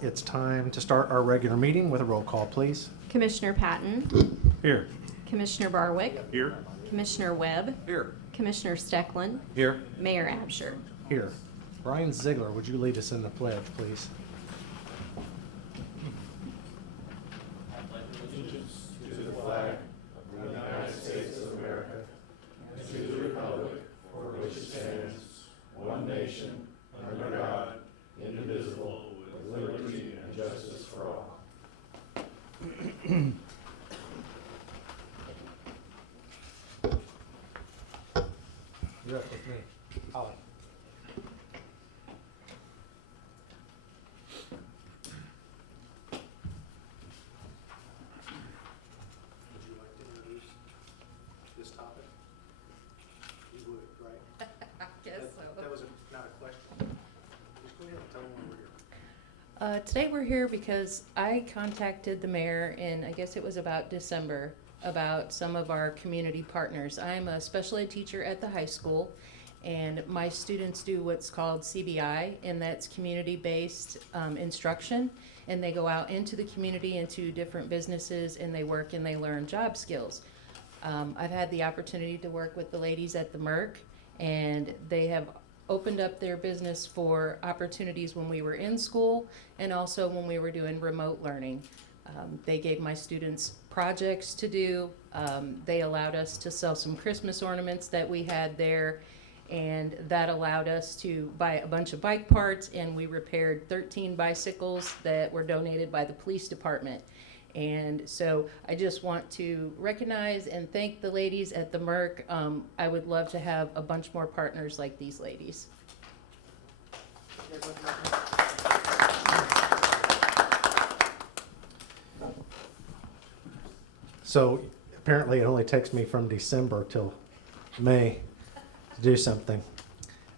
It's time to start our regular meeting with a roll call, please. Commissioner Patton, Here. Commissioner Barwick, Here. Commissioner Webb, Here. Commissioner Steckland, Here. Mayor Absher. Here. Brian Ziegler, would you lead us in the pledge, please? You're up with me. Holly. Would you like to introduce this topic? You would, right? I guess so. That was not a question. Just go ahead and tell them why we're here. Today we're here because I contacted the mayor in, I guess it was about December, about some of our community partners. I'm a special ed teacher at the high school, and my students do what's called CBI, and that's community-based instruction. And they go out into the community, into different businesses, and they work and they learn job skills. I've had the opportunity to work with the ladies at the Merc, and they have opened up their business for opportunities when we were in school and also when we were doing remote learning. They gave my students projects to do. They allowed us to sell some Christmas ornaments that we had there, and that allowed us to buy a bunch of bike parts, and we repaired 13 bicycles that were donated by the police department. And so I just want to recognize and thank the ladies at the Merc. I would love to have a bunch more partners like these ladies. So apparently it only takes me from December till May to do something.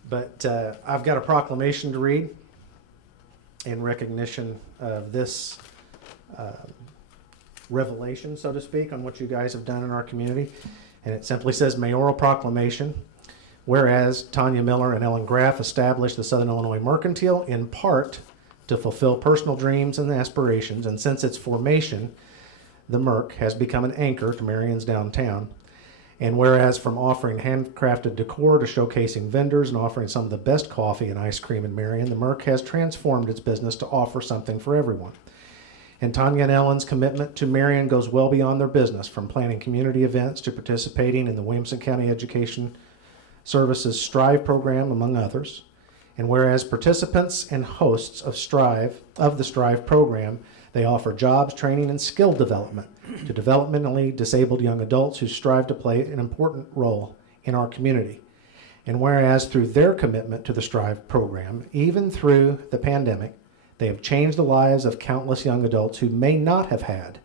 But I've got a proclamation to read in recognition of this revelation, so to speak, on what you guys have done in our community. And it simply says, Mayoral Proclamation. Whereas Tanya Miller and Ellen Graff established the Southern Illinois Mercantile in part to fulfill personal dreams and aspirations, and since its formation, the Merc has become an anchor to Marion's downtown. And whereas from offering handcrafted decor to showcasing vendors and offering some of the best coffee and ice cream in Marion, the Merc has transformed its business to offer something for everyone. And Tanya and Ellen's commitment to Marion goes well beyond their business, from planning community events to participating in the Williamson County Education Services Strive program, among others. And whereas participants and hosts of the Strive program, they offer jobs, training, and skill development to developmentally disabled young adults who strive to play an important role in our community. And whereas through their commitment to the Strive program, even through the pandemic, they have changed the lives of countless young adults who may not have had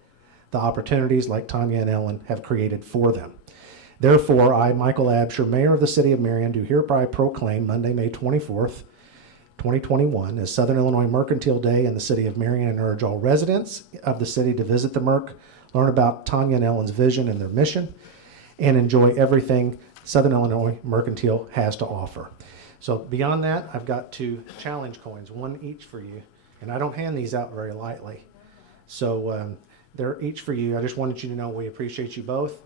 the opportunities like Tanya and Ellen have created for them. Therefore, I, Michael Absher, Mayor of the City of Marion, do hereby proclaim Monday, May 24th, 2021 as Southern Illinois Mercantile Day in the City of Marion, and urge all residents of the city to visit the Merc, learn about Tanya and Ellen's vision and their mission, and enjoy everything Southern Illinois Mercantile has to offer. So beyond that, I've got 2 challenge coins, one each for you. And I don't hand these out very lightly. So they're each for you. I just wanted you to know we appreciate you both.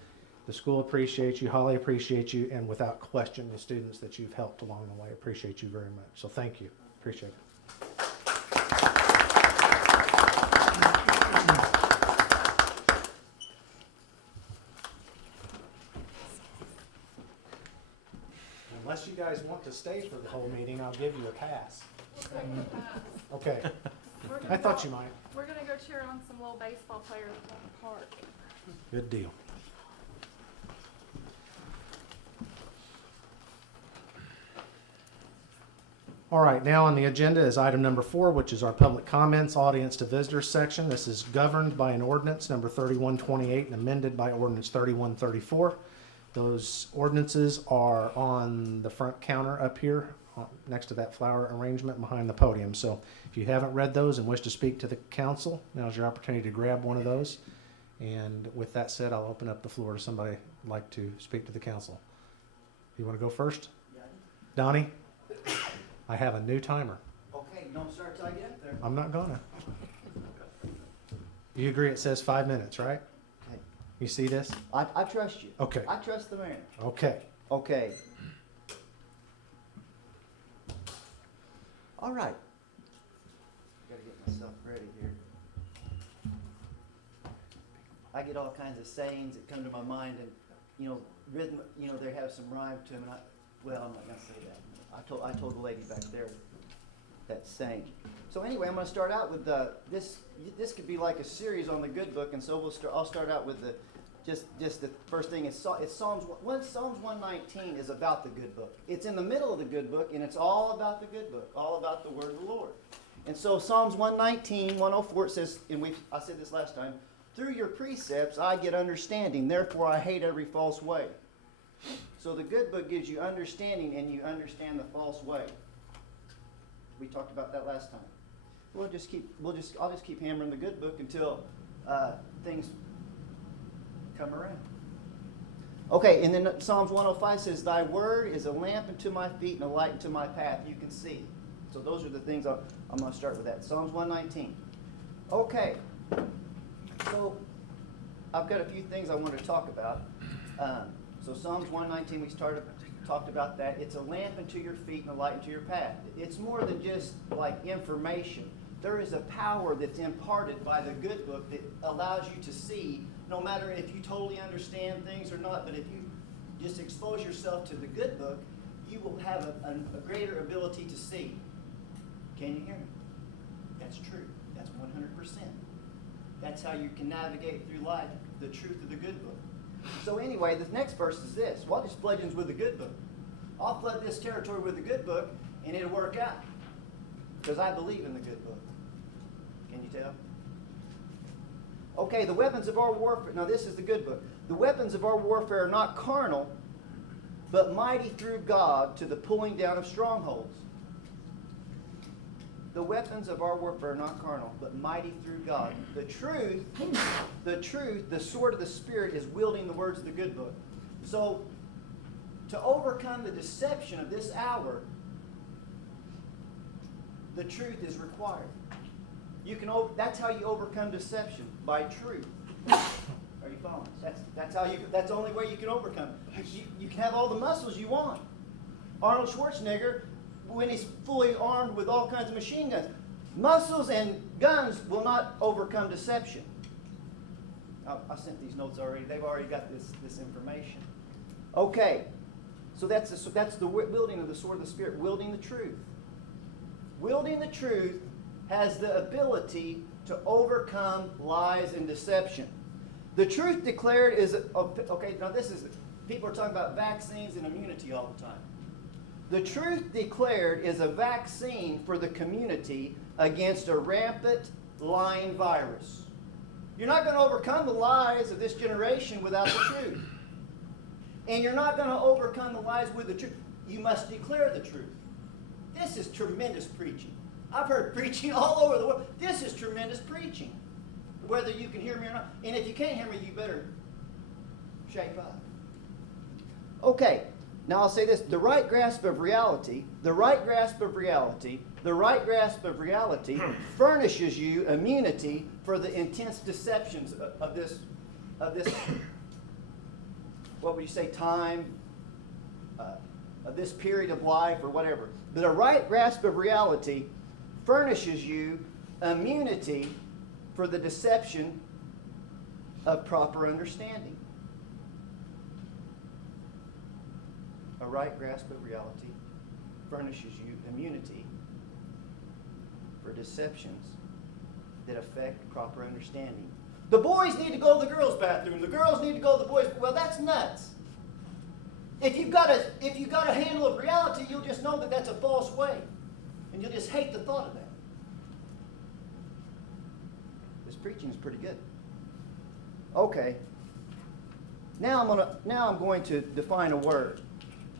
The school appreciates you, Holly appreciates you, and without question, the students that you've helped along the way appreciate you very much. So thank you. Appreciate it. Unless you guys want to stay for the whole meeting, I'll give you a pass. Okay. I thought you might. We're gonna go cheer on some little baseball players at the park. Good deal. All right, now on the agenda is item number 4, which is our public comments, audience to visitors section. This is governed by an ordinance number 3128 and amended by ordinance 3134. Those ordinances are on the front counter up here next to that flower arrangement behind the podium. So if you haven't read those and wish to speak to the council, now's your opportunity to grab one of those. And with that said, I'll open up the floor to somebody who'd like to speak to the council. You want to go first? Donnie? I have a new timer. Okay, don't start till I get up there. I'm not gonna. You agree it says 5 minutes, right? Okay. You see this? I trust you. Okay. I trust the mayor. Okay. Okay. All right. Gotta get myself ready here. I get all kinds of sayings that come to my mind, and rhythm. They have some rhyme to them. And I'm not gonna say that. I told the lady back there that saying. So anyway, I'm gonna start out with this. This could be like a series on the good book, and so I'll start out with just the first thing. It's Psalms 119 is about the good book. It's in the middle of the good book, and it's all about the good book, all about the word of the Lord. And so Psalms 119, 104, it says, and I said this last time, through your precepts I get understanding, therefore I hate every false way. So the good book gives you understanding, and you understand the false way. We talked about that last time. I'll just keep hammering the good book until things come around. Okay, and then Psalms 105 says, thy word is a lamp unto my feet and a light unto my path. You can see. So those are the things I'm going to start with that. Psalms 119. Okay. So I've got a few things I want to talk about. So Psalms 119, we talked about that. It's a lamp unto your feet and a light unto your path. It's more than just like information. There is a power that's imparted by the good book that allows you to see, no matter if you totally understand things or not, but if you just expose yourself to the good book, you will have a greater ability to see. Can you hear me? That's true. That's 100%. That's how you can navigate through life, the truth of the good book. So anyway, the next verse is this. Well, I'll just flood you with the good book. I'll flood this territory with the good book, and it'll work out. Because I believe in the good book. Can you tell? Okay, the weapons of our warfare. Now this is the good book. The weapons of our warfare are not carnal, but mighty through God to the pulling down of strongholds. The weapons of our warfare are not carnal, but mighty through God. The truth, the sword of the Spirit is wielding the words of the good book. So, to overcome the deception of this hour, the truth is required. That's how you overcome deception, by truth. Are you following? That's the only way you can overcome. You can have all the muscles you want. Arnold Schwarzenegger, when he's fully armed with all kinds of machine guns, muscles and guns will not overcome deception. I sent these notes already. They've already got this information. Okay, so that's the wielding of the sword of the Spirit, wielding the truth. Wielding the truth has the ability to overcome lies and deception. The truth declared is, okay, now people are talking about vaccines and immunity all the time. The truth declared is a vaccine for the community against a rampant lying virus. You're not going to overcome the lies of this generation without the truth. And you're not going to overcome the lies with the truth. You must declare the truth. This is tremendous preaching. I've heard preaching all over the world. This is tremendous preaching. Whether you can hear me or not. And if you can't hear me, you better shape up. Okay. Now I'll say this, the right grasp of reality furnishes you immunity for the intense deceptions of this, what would you say, time, of this period of life or whatever. The right grasp of reality furnishes you immunity for the deception of proper understanding. A right grasp of reality furnishes you immunity for deceptions that affect proper understanding. The boys need to go to the girls' bathroom. The girls need to go to the boys'. Well, that's nuts. If you've got a handle of reality, you'll just know that that's a false way, and you'll just hate the thought of that. This preaching is pretty good. Okay. Now I'm going to define a word.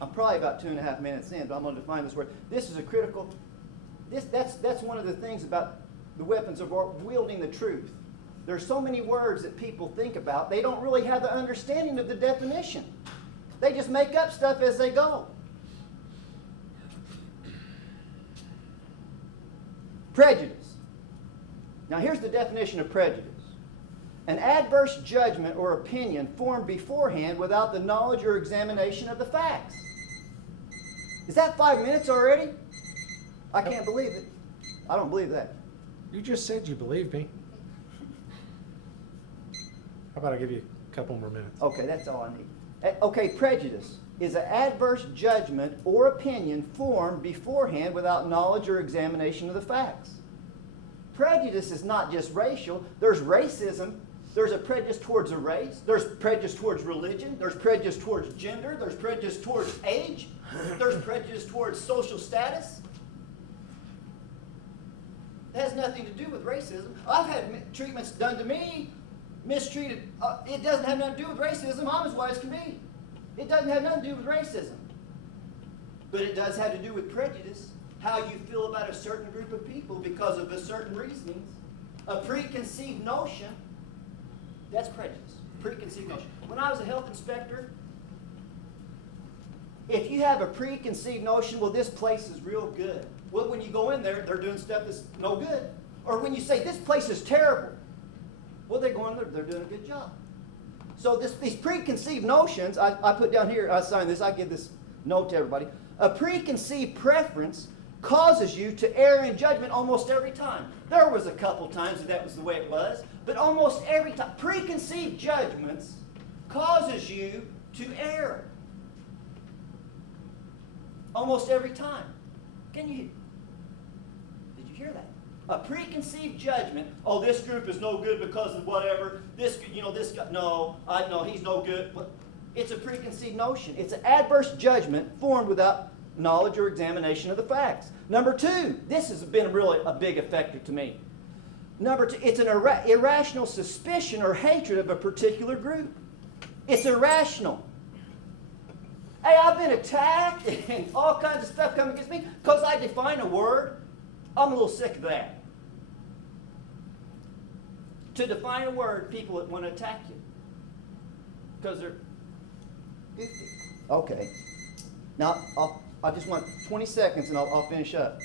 I'm probably about 2.5 minutes in, but I'm going to define this word. This is a critical. That's one of the things about the weapons of wielding the truth. There's so many words that people think about. They don't really have the understanding of the definition. They just make up stuff as they go. Prejudice. Now here's the definition of prejudice. An adverse judgment or opinion formed beforehand without the knowledge or examination of the facts. Is that 5 minutes already? I can't believe it. I don't believe that. You just said you believe me. How about I give you a couple more minutes? Okay, that's all I need. Okay, prejudice is an adverse judgment or opinion formed beforehand without knowledge or examination of the facts. Prejudice is not just racial. There's racism. There's a prejudice towards a race. There's prejudice towards religion. There's prejudice towards gender. There's prejudice towards age. There's prejudice towards social status. It has nothing to do with racism. I've had treatments done to me, mistreated. It doesn't have nothing to do with racism. I'm as white as can be. It doesn't have nothing to do with racism. But it does have to do with prejudice, how you feel about a certain group of people because of a certain reasonings, a preconceived notion. That's prejudice, preconceived notion. When I was a health inspector, if you have a preconceived notion, well, this place is real good. Well, when you go in there, they're doing stuff that's no good. Or when you say, this place is terrible, well, they go in there, they're doing a good job. So these preconceived notions, I put down here, I signed this, I give this note to everybody. A preconceived preference causes you to err in judgment almost every time. There was a couple times that was the way it was, but almost every time. Preconceived judgments causes you to err. Almost every time. Did you hear that? A preconceived judgment, oh, this group is no good because of whatever, this guy, no, I know he's no good. But it's a preconceived notion. It's an adverse judgment formed without knowledge or examination of the facts. Number two, this has been really a big effector to me. Number two, it's an irrational suspicion or hatred of a particular group. It's irrational. Hey, I've been attacked and all kinds of stuff coming against me because I define a word. I'm a little sick of that. To define a word, people that want to attack you because they're 50. Okay. Now, I just want 20 seconds and I'll finish up.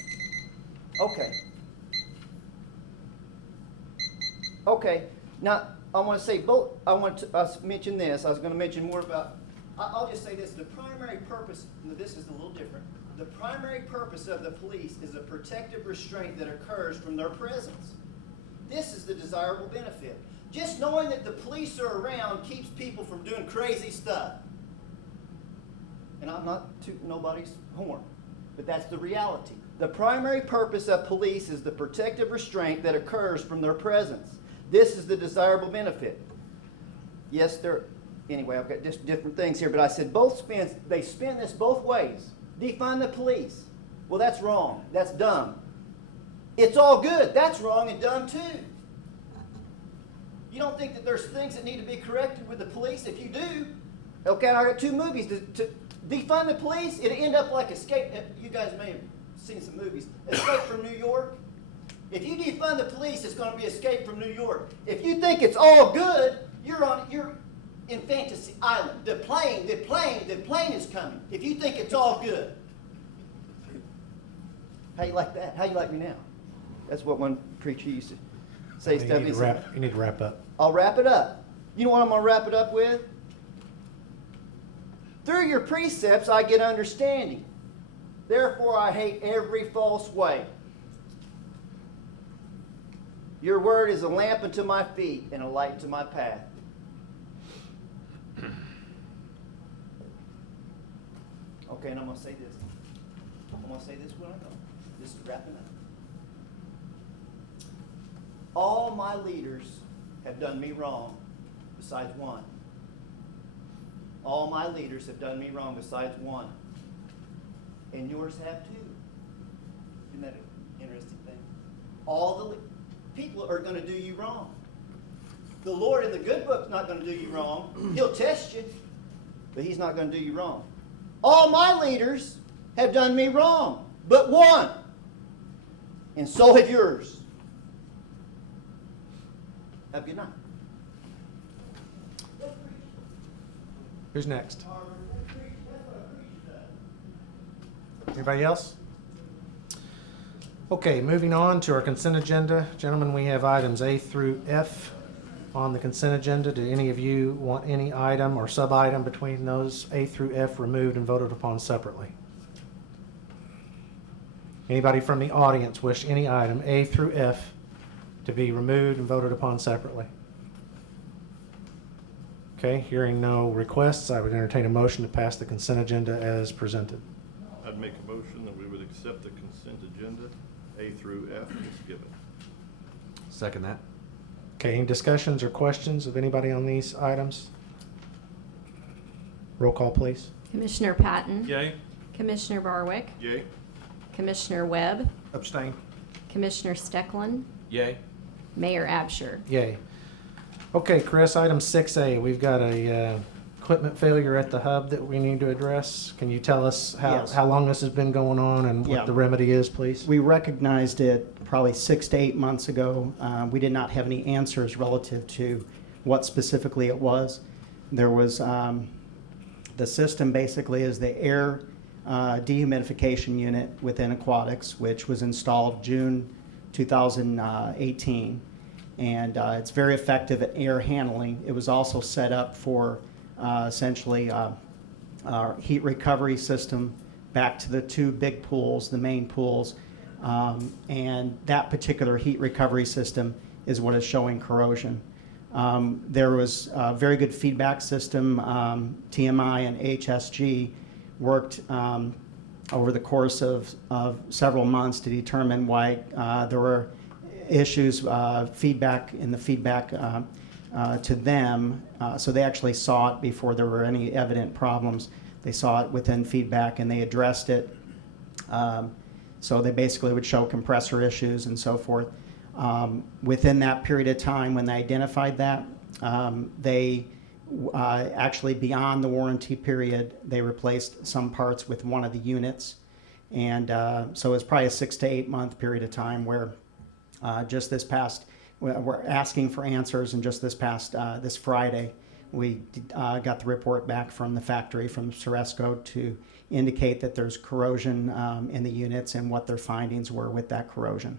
Okay. Okay. Now, I want to say both. I mention this. I was going to mention more about. I'll just say this. The primary purpose. This is a little different. The primary purpose of the police is a protective restraint that occurs from their presence. This is the desirable benefit. Just knowing that the police are around keeps people from doing crazy stuff. And I'm not tooting nobody's horn, but that's the reality. The primary purpose of police is the protective restraint that occurs from their presence. This is the desirable benefit. Yes, anyway, I've got just different things here, but I said they spin this both ways. Defund the police. Well, that's wrong. That's dumb. It's all good. That's wrong and dumb too. You don't think that there's things that need to be corrected with the police? If you do, okay, I got two movies to defund the police. It'll end up like Escape. You guys may have seen some movies. Escape from New York. If you defund the police, it's going to be Escape from New York. If you think it's all good, you're in Fantasy Island. The plane is coming. If you think it's all good. How you like that? How you like me now? That's what one preacher used to say. You need to wrap up. I'll wrap it up. You know what I'm going to wrap it up with? Through your precepts I get understanding. Therefore I hate every false way. Your word is a lamp unto my feet and a light to my path. Okay, and I'm going to say this. I'm going to say this when I go. This is wrapping up. All my leaders have done me wrong besides one. All my leaders have done me wrong besides one. And yours have too. Isn't that an interesting thing? All the people are going to do you wrong. The Lord in the good book's not going to do you wrong. He'll test you, but He's not going to do you wrong. All my leaders have done me wrong, but one. And so have yours. Have a good night. Who's next? Anybody else? Okay, moving on to our consent agenda. Gentlemen, we have items A through F on the consent agenda. Do any of you want any item or sub-item between those A through F removed and voted upon separately? Anybody from the audience wish any item A through F to be removed and voted upon separately? Okay, hearing no requests, I would entertain a motion to pass the consent agenda as presented. I'd make a motion that we would accept the consent agenda, A through F, as given. Second that. Okay, any discussions or questions of anybody on these items? Roll call, please. Commissioner Patton. Yay. Commissioner Barwick. Yay. Commissioner Webb. Abstain. Commissioner Steckland. Yay. Mayor Absher. Yay. Okay, Chris, item 6A, we've got a equipment failure at the hub that we need to address. Can you tell us Yes. how long this has been going on and what Yeah. the remedy is, please? We recognized it probably 6 to 8 months ago. We did not have any answers relative to what specifically it was. There was, the system basically is the air dehumidification unit within aquatics, which was installed June 2018. And it's very effective at air handling. It was also set up for essentially our heat recovery system back to the two big pools, the main pools. And that particular heat recovery system is what is showing corrosion. There was a very good feedback system. TMI and HSG worked over the course of several months to determine why there were issues, feedback to them. So they actually saw it before there were any evident problems. They saw it within feedback and they addressed it. So they basically would show compressor issues and so forth. Within that period of time when they identified that, they actually beyond the warranty period, they replaced some parts with one of the units. And so it's probably a 6 to 8 month period of time where just this past, we're asking for answers, and just this past, this Friday, we got the report back from the factory, from Ceresco, to indicate that there's corrosion in the units and what their findings were with that corrosion.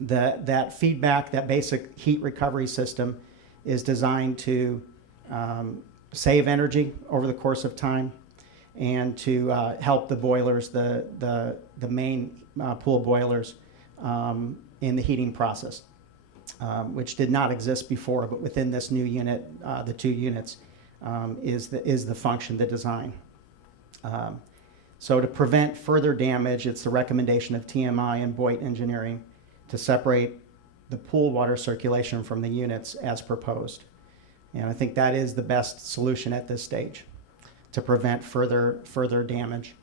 That feedback, that basic heat recovery system is designed to save energy over the course of time and to help the boilers, the main pool boilers in the heating process, which did not exist before, but within this new unit, the two units, is the function, the design. So to prevent further damage, it's the recommendation of TMI and Boyd Engineering to separate the pool water circulation from the units as proposed. And I think that is the best solution at this stage to prevent further damage.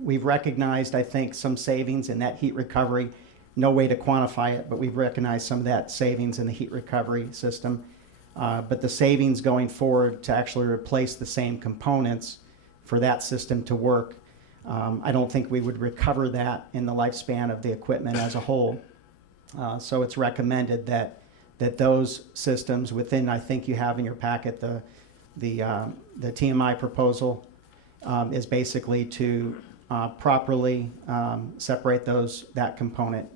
We've recognized, I think, some savings in that heat recovery. No way to quantify it, but we've recognized some of that savings in the heat recovery system. But the savings going forward to actually replace the same components for that system to work, I don't think we would recover that in the lifespan of the equipment as a whole. So it's recommended that those systems within, I think you have in your packet, the TMI proposal is basically to properly separate that component,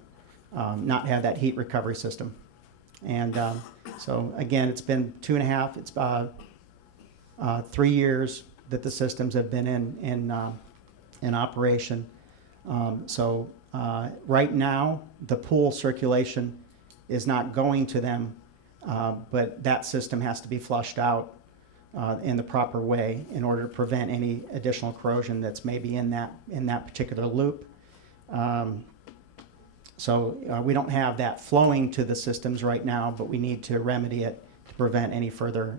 not have that heat recovery system. And so again, it's been 2.5, it's 3 years that the systems have been in operation. So right now, the pool circulation is not going to them, but that system has to be flushed out in the proper way in order to prevent any additional corrosion that's maybe in that particular loop. So we don't have that flowing to the systems right now, but we need to remedy it to prevent any further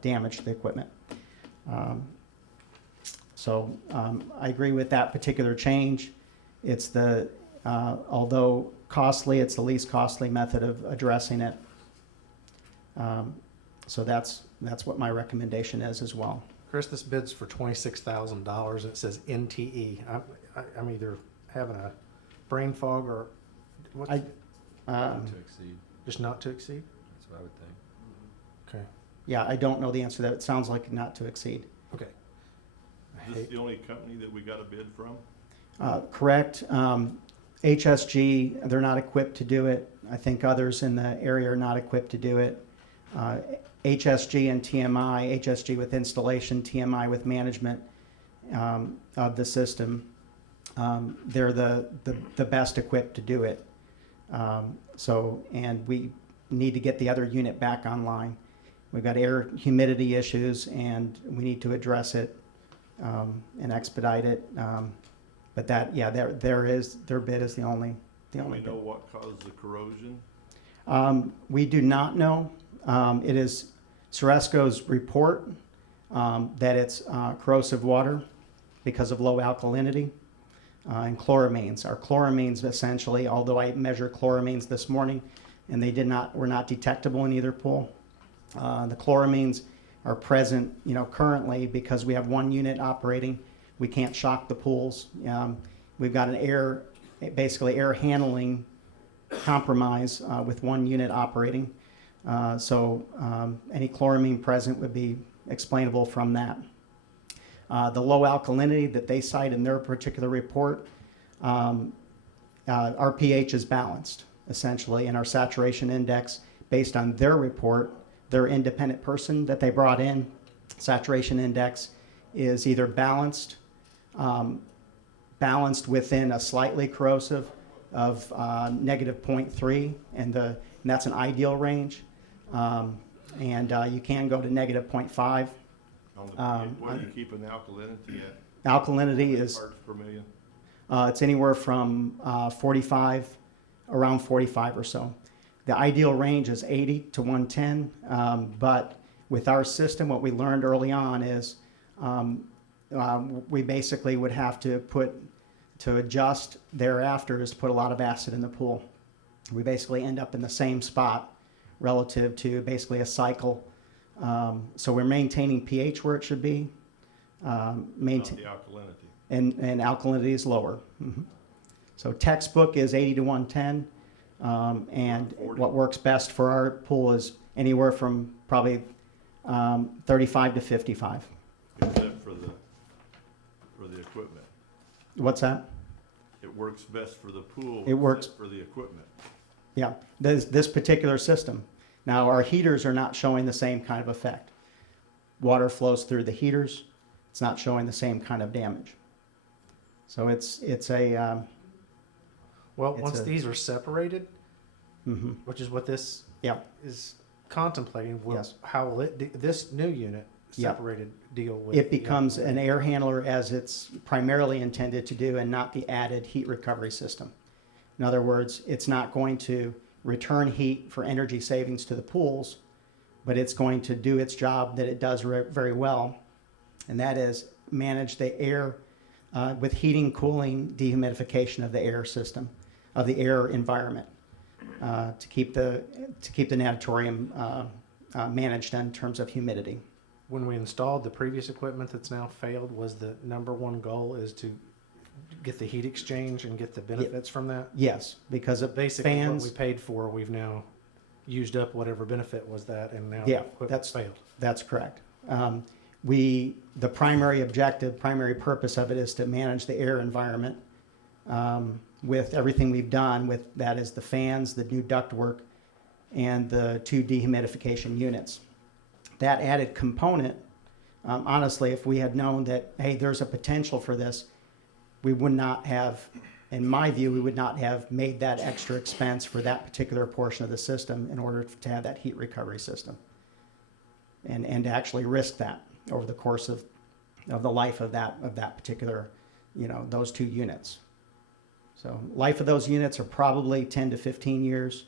damage to the equipment. I agree with that particular change. It's although costly, it's the least costly method of addressing it. So that's what my recommendation is as well. Chris, this bid's for $26,000. It says NTE. I'm either having a brain fog or what? Not to exceed. Just not to exceed? That's what I would think. Okay. Yeah, I don't know the answer to that. It sounds like not to exceed. Okay. Is this the only company that we got a bid from? Correct. HSG, they're not equipped to do it. I think others in the area are not equipped to do it. HSG and TMI, HSG with installation, TMI with management of the system. They're the best equipped to do it. And we need to get the other unit back online. We've got air humidity issues, and we need to address it and expedite it. But their bid is the only Do we bid. know what caused the corrosion? We do not know. It is Ceresco's report that it's corrosive water because of low alkalinity and chloramines. Our chloramines essentially, although I measured chloramines this morning and they were not detectable in either pool. The chloramines are present, currently because we have one unit operating. We can't shock the pools. We've got an air handling compromise with one unit operating. So any chloramine present would be explainable from that. The low alkalinity that they cite in their particular report, our pH is balanced, essentially, and our saturation index, based on their report, their independent person that they brought in, saturation index is either balanced within a slightly corrosive of negative 0.3, and that's an ideal range. You can go to negative 0.5. What are you keeping the alkalinity at? Alkalinity is Parts per million? it's anywhere from 45, around 45 or so. The ideal range is 80 to 110, but with our system, what we learned early on is we basically would have to adjust thereafter is to put a lot of acid in the pool. We basically end up in the same spot relative to basically a cycle. So we're maintaining pH where it should be. Not the alkalinity. And alkalinity is lower. Mhm. So textbook is 80 to 110. And 40. what works best for our pool is anywhere from probably 35 to 55. Except for the equipment. What's that? It works best for the pool. It works- except for the equipment. Yeah, this particular system. Now, our heaters are not showing the same kind of effect. Water flows through the heaters. It's not showing the same kind of damage. So it's a, Well, It's once a- these are separated, mhm. which is what this Yeah. is contemplating, Yes. how will this new unit Yeah. separated deal with? It becomes an air handler as it's primarily intended to do, and not the added heat recovery system. In other words, it's not going to return heat for energy savings to the pools, but it's going to do its job that it does very well, and that is manage the air with heating, cooling, dehumidification of the air system, of the air environment, to keep the natatorium managed in terms of humidity. When we installed the previous equipment that's now failed, was the number one goal is to get the heat exchange and get the benefits from that? Yes, because of Basically, fans. what we paid for, we've now used up whatever benefit was that, and now Yeah, the equipment that's- failed. That's correct. The primary objective, primary purpose of it is to manage the air environment with everything we've done. With that is the fans, the new ductwork, and the 2 dehumidification units. That added component, honestly, if we had known that, hey, there's a potential for this, we would not have, in my view, we would not have made that extra expense for that particular portion of the system in order to have that heat recovery system. And to actually risk that over the course of the life of that particular, those 2 units. So life of those units are probably 10 to 15 years,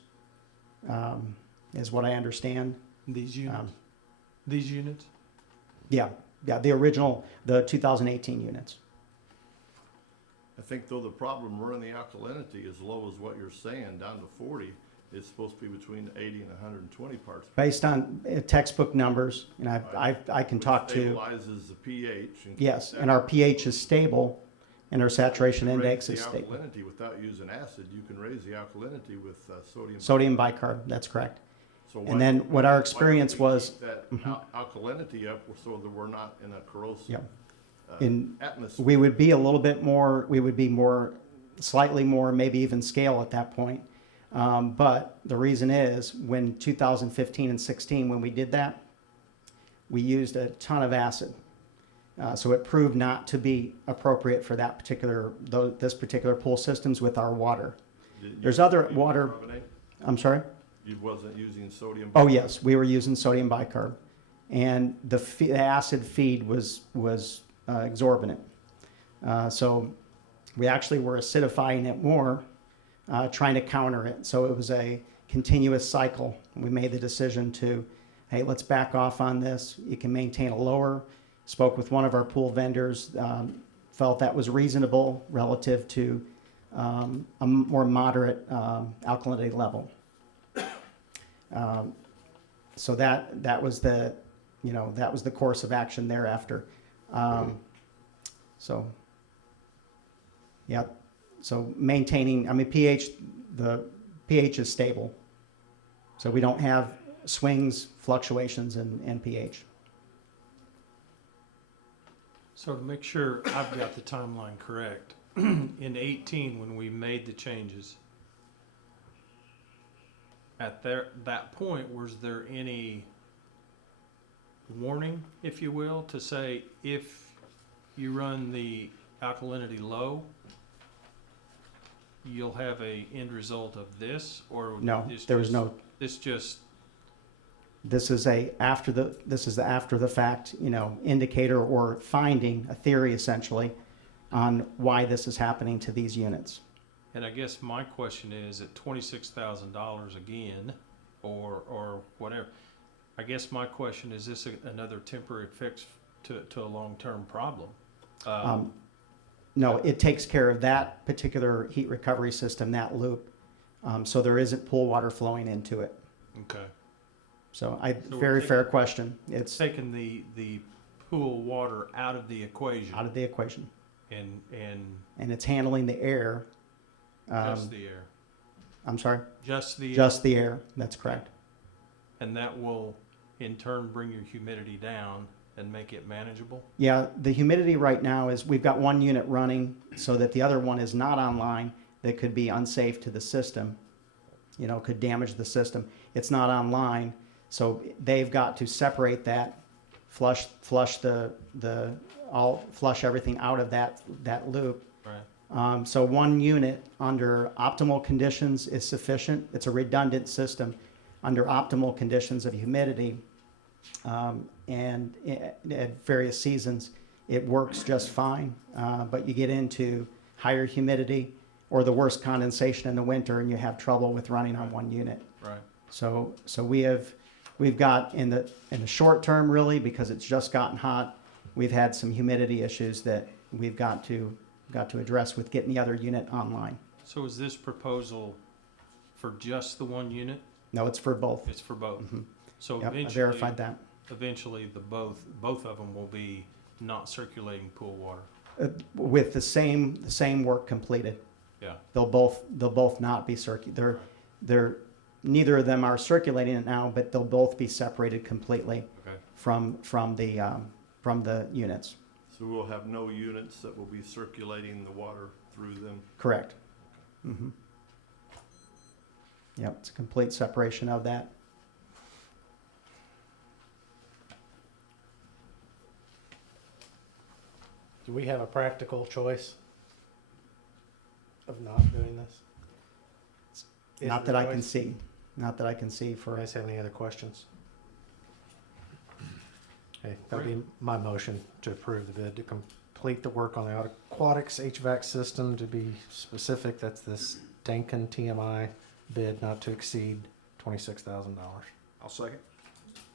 is what I understand. These units? These units? Yeah, the original, the 2018 units. I think though the problem running the alkalinity as low as what you're saying, down to 40, it's supposed to be between 80 and 120 parts. Based on textbook numbers, and I can talk to, Stabilizes the pH. And yes, keeps and our pH is stable, and our saturation You can index raise is the stable. alkalinity without using acid. You can raise the alkalinity with sodium. Sodium bicarb, that's correct. So And then what our why don't experience we was- keep that alkalinity up so that we're not in a corrosive Yep. atmosphere. We would be a little bit more, we would be more, slightly more, maybe even scale at that point. But the reason is, when 2015 and 16, when we did that, we used a ton of acid. So it proved not to be appropriate for that particular, this particular pool systems with our water. There's other water, Carbonate? I'm sorry? You wasn't using sodium? Oh, yes, we were using sodium bicarb. And the acid feed was exorbitant. So we actually were acidifying it more, trying to counter it. So it was a continuous cycle. We made the decision to, hey, let's back off on this. You can maintain a lower. Spoke with one of our pool vendors, felt that was reasonable relative to a more moderate alkalinity level. So that was the, that was the course of action thereafter. So, yeah, so maintaining, the pH is stable. So we don't have swings, fluctuations in pH. So to make sure I've got the timeline correct, in 18, when we made the changes, at that point, was there any warning, if you will, to say if you run the alkalinity low, you'll have a end result of this, or No, this there was just- no. This just This is the after the fact, indicator or finding, a theory essentially, on why this is happening to these units. And I guess my question is, at $26,000 again, or whatever, I guess my question is this another temporary fix to a long-term problem? No, it takes care of that particular heat recovery system, that loop, so there isn't pool water flowing into it. Okay. So we're very fair taking- question. It's It's taking the pool water out of the equation out of the equation, and and it's handling the air. just the air. I'm sorry, Just the air. just the air. That's correct. And that will in turn bring your humidity down and make it manageable? Yeah, the humidity right now is, we've got one unit running so that the other one is not online, that could be unsafe to the system, could damage the system. It's not online, so they've got to separate that, flush everything out of that loop. Right. So one unit under optimal conditions is sufficient. It's a redundant system. Under optimal conditions of humidity, and at various seasons, it works just fine. But you get into higher humidity or the worst condensation in the winter, and you have trouble with running on one unit. Right. So we've got in the short term, really, because it's just gotten hot, we've had some humidity issues that we've got to address with getting the other unit online. So is this proposal for just the one unit? No, it's for both. It's for both. Mhm. So Yep, I eventually, verified that. eventually both of them will be not circulating pool water. With the same work completed. Yeah. They'll both not be they're neither of them are circulating it now, but they'll both be separated completely Okay. from the units. So we'll have no units that will be circulating the water through them? Correct. Mm-hmm. Yep, it's a complete separation of that. Do we have a practical choice of not doing this? Is Not there that a I can choice? see. Not that I can see Do you for. guys have any other questions? Okay, that'd be my motion to approve the bid to complete the work on the aquatics HVAC system. To be specific, that's this Dankin TMI bid not to exceed $26,000. I'll second.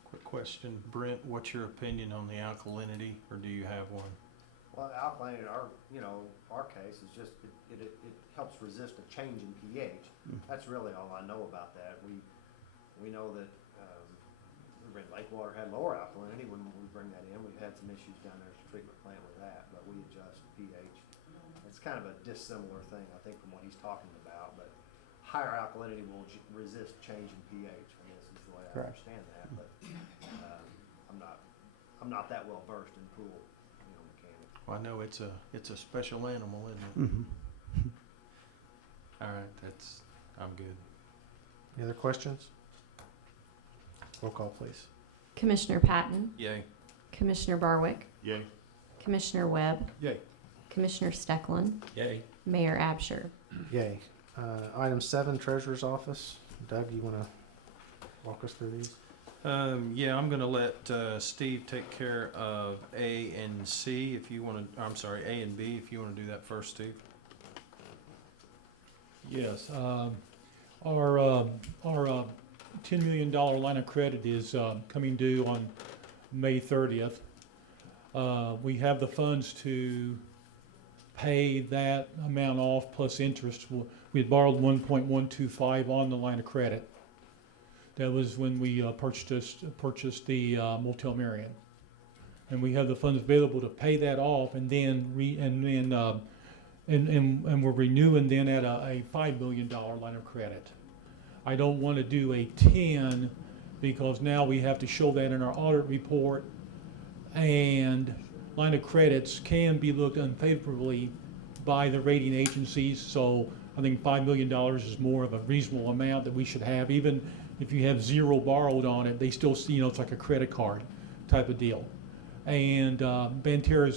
Quick question, Brent, what's your opinion on the alkalinity, or do you have one? Well, alkaline in our case is just, it helps resist a change in pH. That's really all I know about that. We know that, Red Lake water had lower alkalinity when we bring that in. We've had some issues down there at the treatment plant with that, but we adjust pH. It's kind of a dissimilar thing, I think, from what he's talking about, but higher alkalinity will resist change in pH, I guess is the way I Correct. understand that, but, I'm not that well versed in pool, mechanics. Well, I know it's a special animal, isn't it? Mhm. All right, I'm good. Any other questions? Roll call, please. Commissioner Patton, Yay. Commissioner Barwick, Yay. Commissioner Webb, Yay. Commissioner Steckland, Yay. Mayor Absher. Yay. Item 7, Treasurer's Office. Doug, you want to walk us through these? Yeah, I'm gonna let Steve take care of A and C if you wanna, I'm sorry, A and B if you wanna do that first, Steve. Yes, our $10 million line of credit is coming due on May 30th. We have the funds to pay that amount off plus interest. We had borrowed 1.125 on the line of credit. That was when we purchased the Motel Marion. And we have the funds available to pay that off, and then we're renewing then at a $5 million line of credit. I don't want to do a 10 because now we have to show that in our audit report, and line of credits can be looked unfavorably by the rating agencies. So I think $5 million is more of a reasonable amount that we should have. Even if you have zero borrowed on it, they still see, it's like a credit card type of deal. And Banterra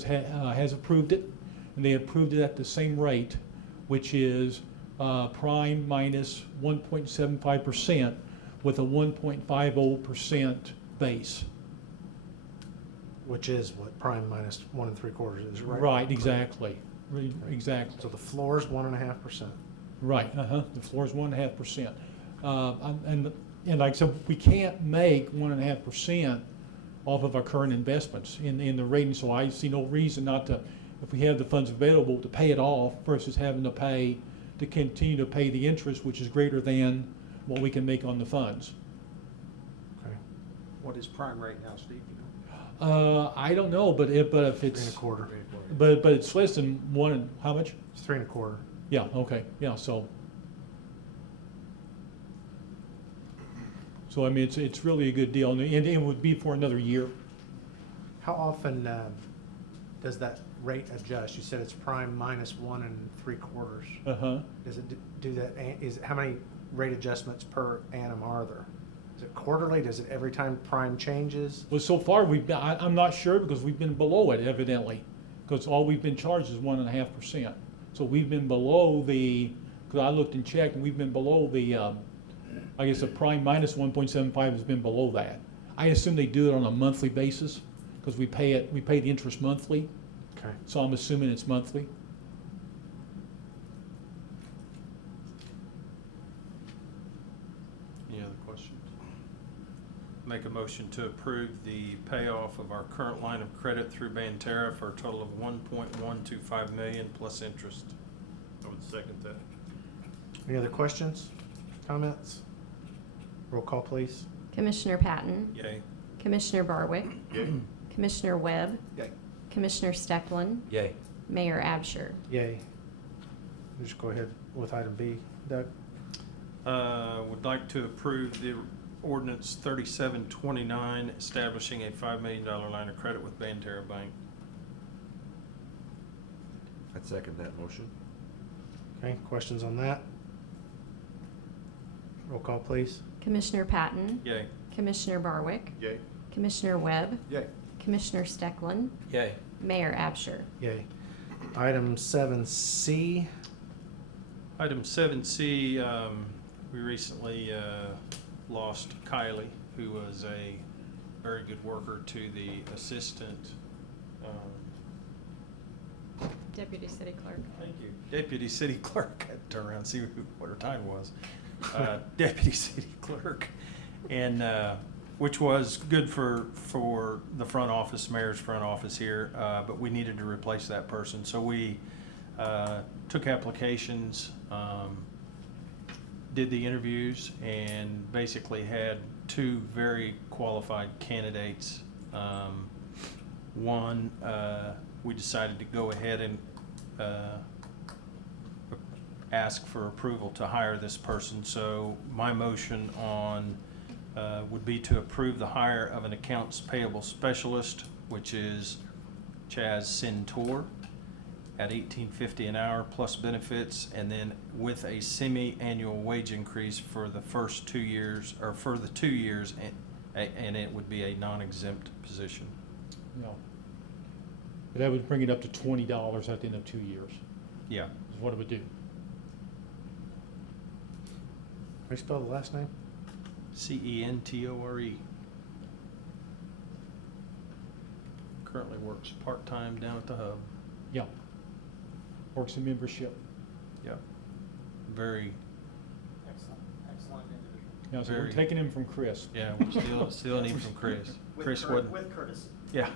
has approved it, and they approved it at the same rate, which is prime minus 1.75% with a 1.50% base. Which is what prime minus 1 3/4 is, right? Right, exactly. Exactly. So the floor is 1.5%. Right, the floor is 1.5%. And like I said, we can't make 1.5% off of our current investments in the rating, so I see no reason not to, if we have the funds available, to pay it off versus having to continue to pay the interest, which is greater than what we can make on the funds. Okay. What is prime rate now, Steve? I don't know, but if 3 it's, 1/4. but it's less than one, and how much? It's 3 1/4. Yeah, okay, yeah, so I mean, it's really a good deal, and it would be for another year. How often does that rate adjust? You said it's prime minus 1 3/4. Uh-huh. Does it do that? How many rate adjustments per annum are there? Is it quarterly? Does it every time prime changes? Well, so far, I'm not sure because we've been below it evidently, because all we've been charged is 1.5%. So we've been below because I looked and checked, and we've been below I guess the prime minus 1.75 has been below that. I assume they do it on a monthly basis because we pay the interest monthly. Okay. So I'm assuming it's monthly. Any other questions? Make a motion to approve the payoff of our current line of credit through Banterra for a total of $1.125 million plus interest. I would second that. Any other questions, comments? Roll call, please. Commissioner Patton, Yay. Commissioner Barwick, Yay. Commissioner Webb, Yay. Commissioner Steckland, Yay. Mayor Absher. Yay. Just go ahead with item B. Doug? Would like to approve the Ordinance 3729 establishing a $5 million line of credit with Banterra Bank. I'd second that motion. Okay, questions on that? Roll call, please. Commissioner Patton, Yay. Commissioner Barwick, Yay. Commissioner Webb, Yay. Commissioner Steckland, Yay. Mayor Absher. Yay. Item 7C. Item 7C, we recently lost Kylie, who was a very good worker to the assistant. Deputy City Clerk. Thank you. Deputy City Clerk. I had to turn around and see what her title was. Deputy City Clerk. And which was good for the front office, mayor's front office here, but we needed to replace that person. So we took applications, did the interviews, and basically had 2 very qualified candidates. One, we decided to go ahead and ask for approval to hire this person. So my motion would be to approve the hire of an accounts payable specialist, which is Chaz Centor at $18.50 an hour plus benefits, and then with a semi-annual wage increase for the first 2 years, or for the 2 years, and it would be a non-exempt position. No. But that would bring it up to $20 at the end of 2 years, Yeah. is what it would do. How do you spell the last name? Centore. Currently works part-time down at the hub. Yeah. Works in membership. Yep. Very, Excellent individual. Yeah, so we're Very- taking him from Chris. yeah, we still need from Chris. Chris wasn't, With courtesy. yeah,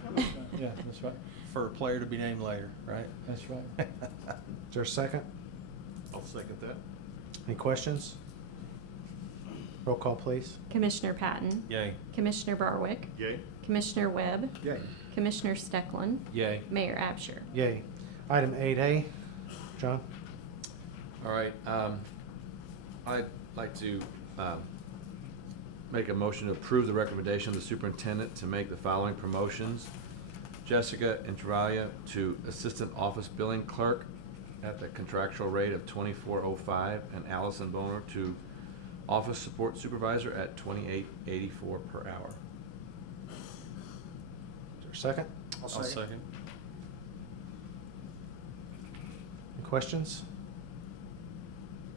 Yeah, that's right. for a player to be named later, right? That's right. Is there a second? I'll second that. Any questions? Roll call, please. Commissioner Patton, Yay. Commissioner Barwick, Yay? Commissioner Webb, Yay. Commissioner Steckland, Yay. Mayor Absher. Yay. Item 8A, John? All right, I'd like to make a motion to approve the recommendation of the superintendent to make the following promotions. Jessica Interalia to Assistant Office Billing Clerk at the contractual rate of $24.05, and Allison Boner to Office Support Supervisor at $28.84 per hour. Is there a second? I'll second. Any questions?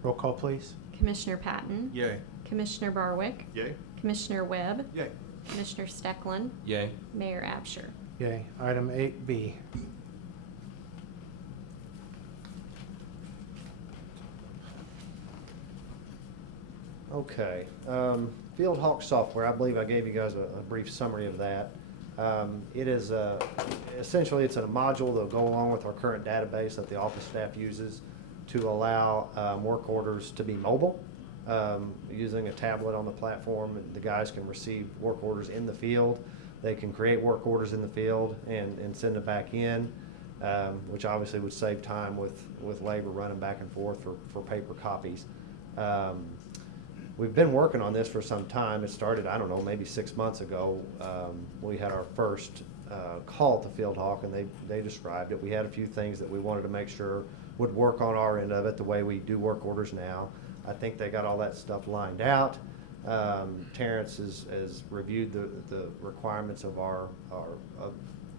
Roll call, please. Commissioner Patton, Yay. Commissioner Barwick, Yay? Commissioner Webb, Yay. Commissioner Steckland, Yay. Mayor Absher. Yay. Item 8B. Okay, Fieldhawk software, I believe I gave you guys a brief summary of that. It is, essentially, it's a module that'll go along with our current database that the office staff uses to allow work orders to be mobile. Using a tablet on the platform, the guys can receive work orders in the field. They can create work orders in the field and send it back in, which obviously would save time with labor running back and forth for paper copies. We've been working on this for some time. It started, I don't know, maybe 6 months ago. We had our first call to Fieldhawk, and they described it. We had a few things that we wanted to make sure would work on our end of it the way we do work orders now. I think they got all that stuff lined out. Terrence has reviewed the requirements of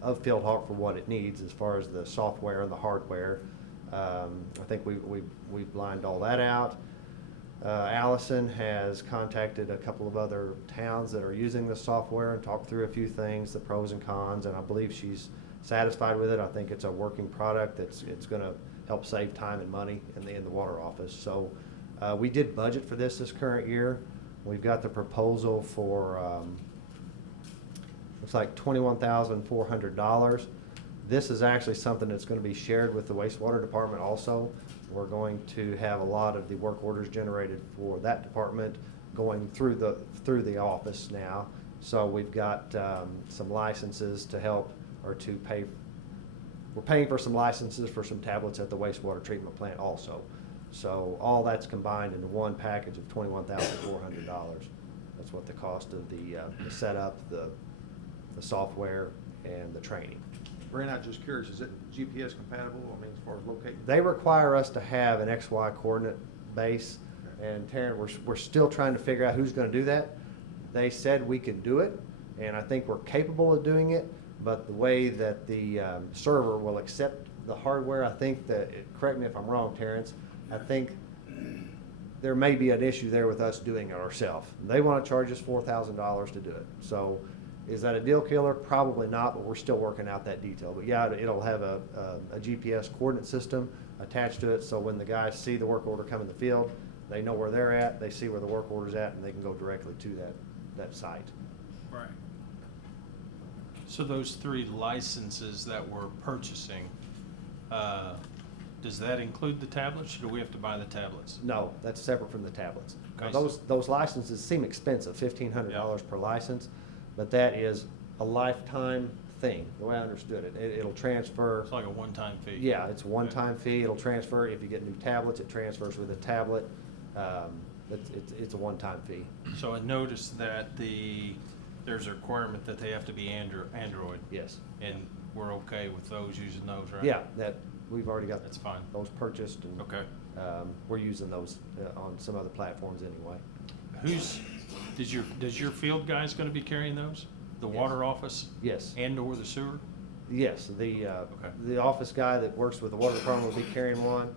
of Fieldhawk for what it needs as far as the software and the hardware. I think we've lined all that out. Allison has contacted a couple of other towns that are using the software and talked through a few things, the pros and cons, and I believe she's satisfied with it. I think it's a working product that's going to help save time and money in the water office. So we did budget for this current year. We've got the proposal for looks like $21,400. This is actually something that's going to be shared with the wastewater department also. We're going to have a lot of the work orders generated for that department going through the office now. So we've got some licenses to help or to pay. We're paying for some licenses for some tablets at the wastewater treatment plant also. So all that's combined into one package of $21,400. That's what the cost of the setup, the software, and the training. Brent, I'm just curious, is it GPS compatible, I mean, as far as locating? They require us to have an XY coordinate base, and Taryn, we're still trying to figure out who's gonna do that. They said we could do it, and I think we're capable of doing it, but the way that the server will accept the hardware, I think that, correct me if I'm wrong, Terrence, I think there may be an issue there with us doing it ourselves. They wanna charge us $4,000 to do it, so is that a deal killer? Probably not, but we're still working out that detail. But yeah, it'll have a GPS coordinate system attached to it, so when the guys see the work order come in the field, they know where they're at, they see where the work order's at, and they can go directly to that site. Right. So those 3 licenses that we're purchasing, does that include the tablets, or do we have to buy the tablets? No, that's separate from the tablets. Now, Okay. those licenses seem expensive, $1,500 per license, but that is a lifetime thing, the way I understood it. It'll transfer. It's like a one-time fee. Yeah, it's a one-time fee. It'll transfer. If you get new tablets, it transfers with a tablet. It's a one-time fee. So I noticed that there's a requirement that they have to be Android. Yes. And we're okay with those using those, right? Yeah, that, we've already got That's fine. those purchased, and Okay. we're using those on some other platforms anyway. Does your field guys gonna be carrying those? The Yes. water office Yes, and/or the sewer? yes, the office guy that works with the water department will be carrying one.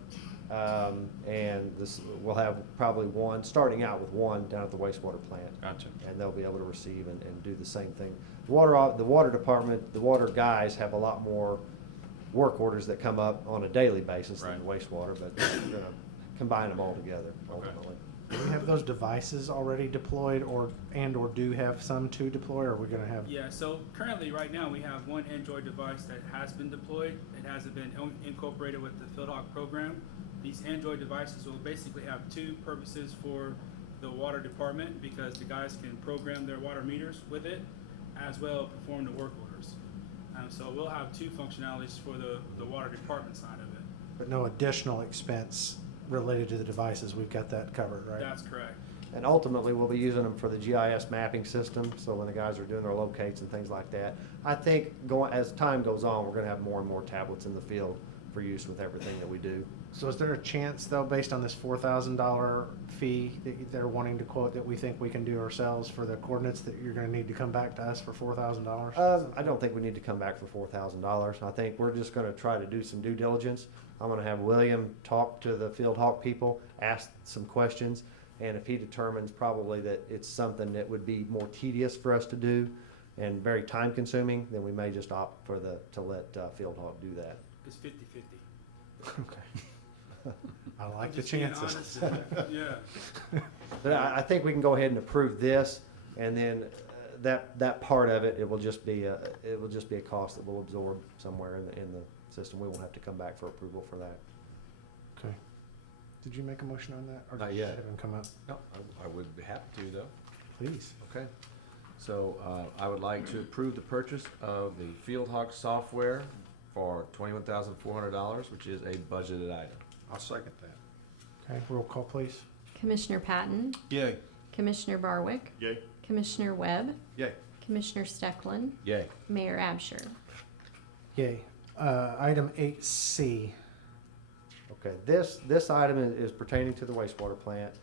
And we'll have probably one, starting out with one down at the wastewater plant. Gotcha. And they'll be able to receive and do the same thing. The water department, the water guys have a lot more work orders that come up on a daily basis than Right. wastewater, but we're gonna combine them all together Okay. ultimately. Do we have those devices already deployed or do have some to deploy, or are we gonna have? Yeah, so currently, right now, we have one Android device that has been deployed. It hasn't been incorporated with the Fieldhawk program. These Android devices will basically have two purposes for the water department, because the guys can program their water meters with it, as well as perform the work orders. So we'll have two functionalities for the water department side of it. But no additional expense related to the devices, we've got that covered, right? That's correct. And ultimately, we'll be using them for the GIS mapping system, so when the guys are doing their locates and things like that. I think as time goes on, we're gonna have more and more tablets in the field for use with everything that we do. So is there a chance, though, based on this $4,000 fee that they're wanting to quote, that we think we can do ourselves for the coordinates, that you're gonna need to come back to us for $4,000? I don't think we need to come back for $4,000. I think we're just gonna try to do some due diligence. I'm gonna have William talk to the Fieldhawk people, ask some questions, and if he determines probably that it's something that would be more tedious for us to do and very time consuming, then we may just opt to let Fieldhawk do that. It's 50-50. Okay. I like the Just being chances. honest, yeah. But I think we can go ahead and approve this, and then that part of it, it will just be a cost that we'll absorb somewhere in the system. We won't have to come back for approval for that. Okay. Did you make a motion on that? Or Not did yet. it have him come up? No, I would be happy to, though. Please. Okay. So I would like to approve the purchase of the Fieldhawk software for $21,400, which is a budgeted item. I'll second that. Okay, roll call, please. Commissioner Patton, Yay. Commissioner Barwick, Yay. Commissioner Webb, Yay. Commissioner Stecklin, Yay. Mayor Absher. Yay. Item 8C. Okay, this item is pertaining to the wastewater plant.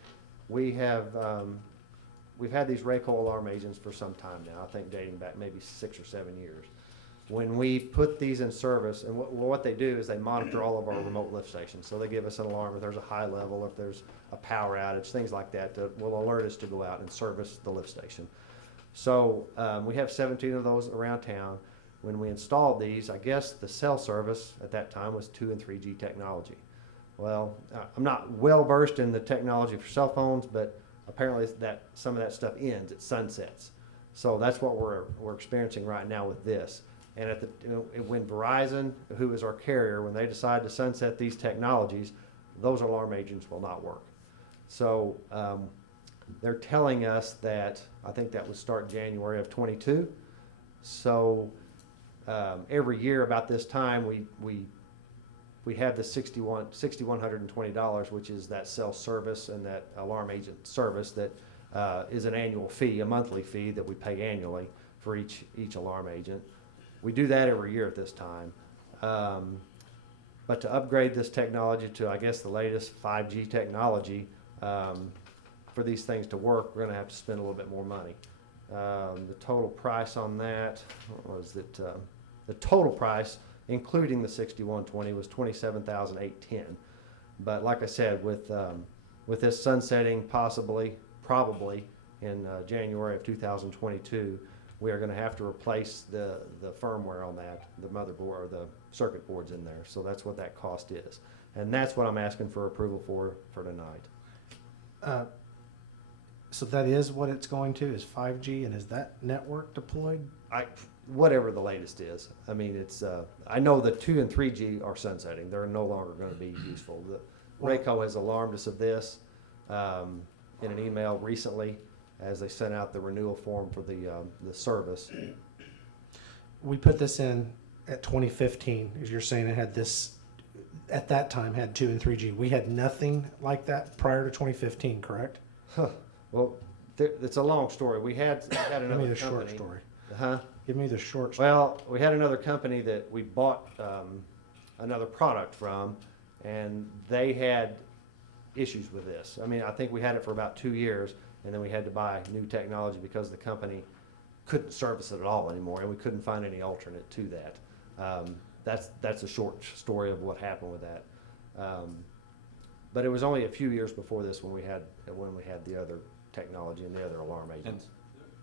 We have, we've had these RACO alarm agents for some time now, I think dating back maybe 6 or 7 years. When we put these in service, and what they do is they monitor all of our remote lift stations. So they give us an alarm if there's a high level, if there's a power outage, things like that, that will alert us to go out and service the lift station. So we have 17 of those around town. When we installed these, I guess the cell service at that time was 2 and 3G technology. Well, I'm not well versed in the technology for cell phones, but apparently some of that stuff ends, it sunsets. So that's what we're experiencing right now with this. And when Verizon, who is our carrier, when they decide to sunset these technologies, those alarm agents will not work. So they're telling us that, I think that would start January of '22. So every year about this time, we have the $6,120, which is that cell service and that alarm agent service that is an annual fee, a monthly fee that we pay annually for each alarm agent. We do that every year at this time. But to upgrade this technology to, I guess, the latest 5G technology, for these things to work, we're gonna have to spend a little bit more money. The total price on that, what was it? The total price, including the $6,120, was $27,810. But like I said, with this sunsetting probably in January of 2022, we are going to have to replace the firmware on that, the motherboard or the circuit boards in there. So that's what that cost is, and that's what I'm asking for approval for tonight. So that is what it's going to, is 5G, and is that network deployed? Whatever the latest is. I mean, it's. I know the 2 and 3G are sunsetting. They're no longer going to be useful. RACO has alarmed us of this in an email recently, as they sent out the renewal form for the service. We put this in at 2015, as you're saying. It had this, at that time, had 2 and 3G. We had nothing like that prior to 2015, correct? Well, it's a long story. We had I another mean, a short company. story. Huh? Give me the short. Well, we had another company that we bought another product from, and they had issues with this. I mean, I think we had it for about 2 years, and then we had to buy new technology because the company couldn't service it at all anymore, and we couldn't find any alternate to that. That's a short story of what happened with that. But it was only a few years before this when we had the other technology and the other alarm agents.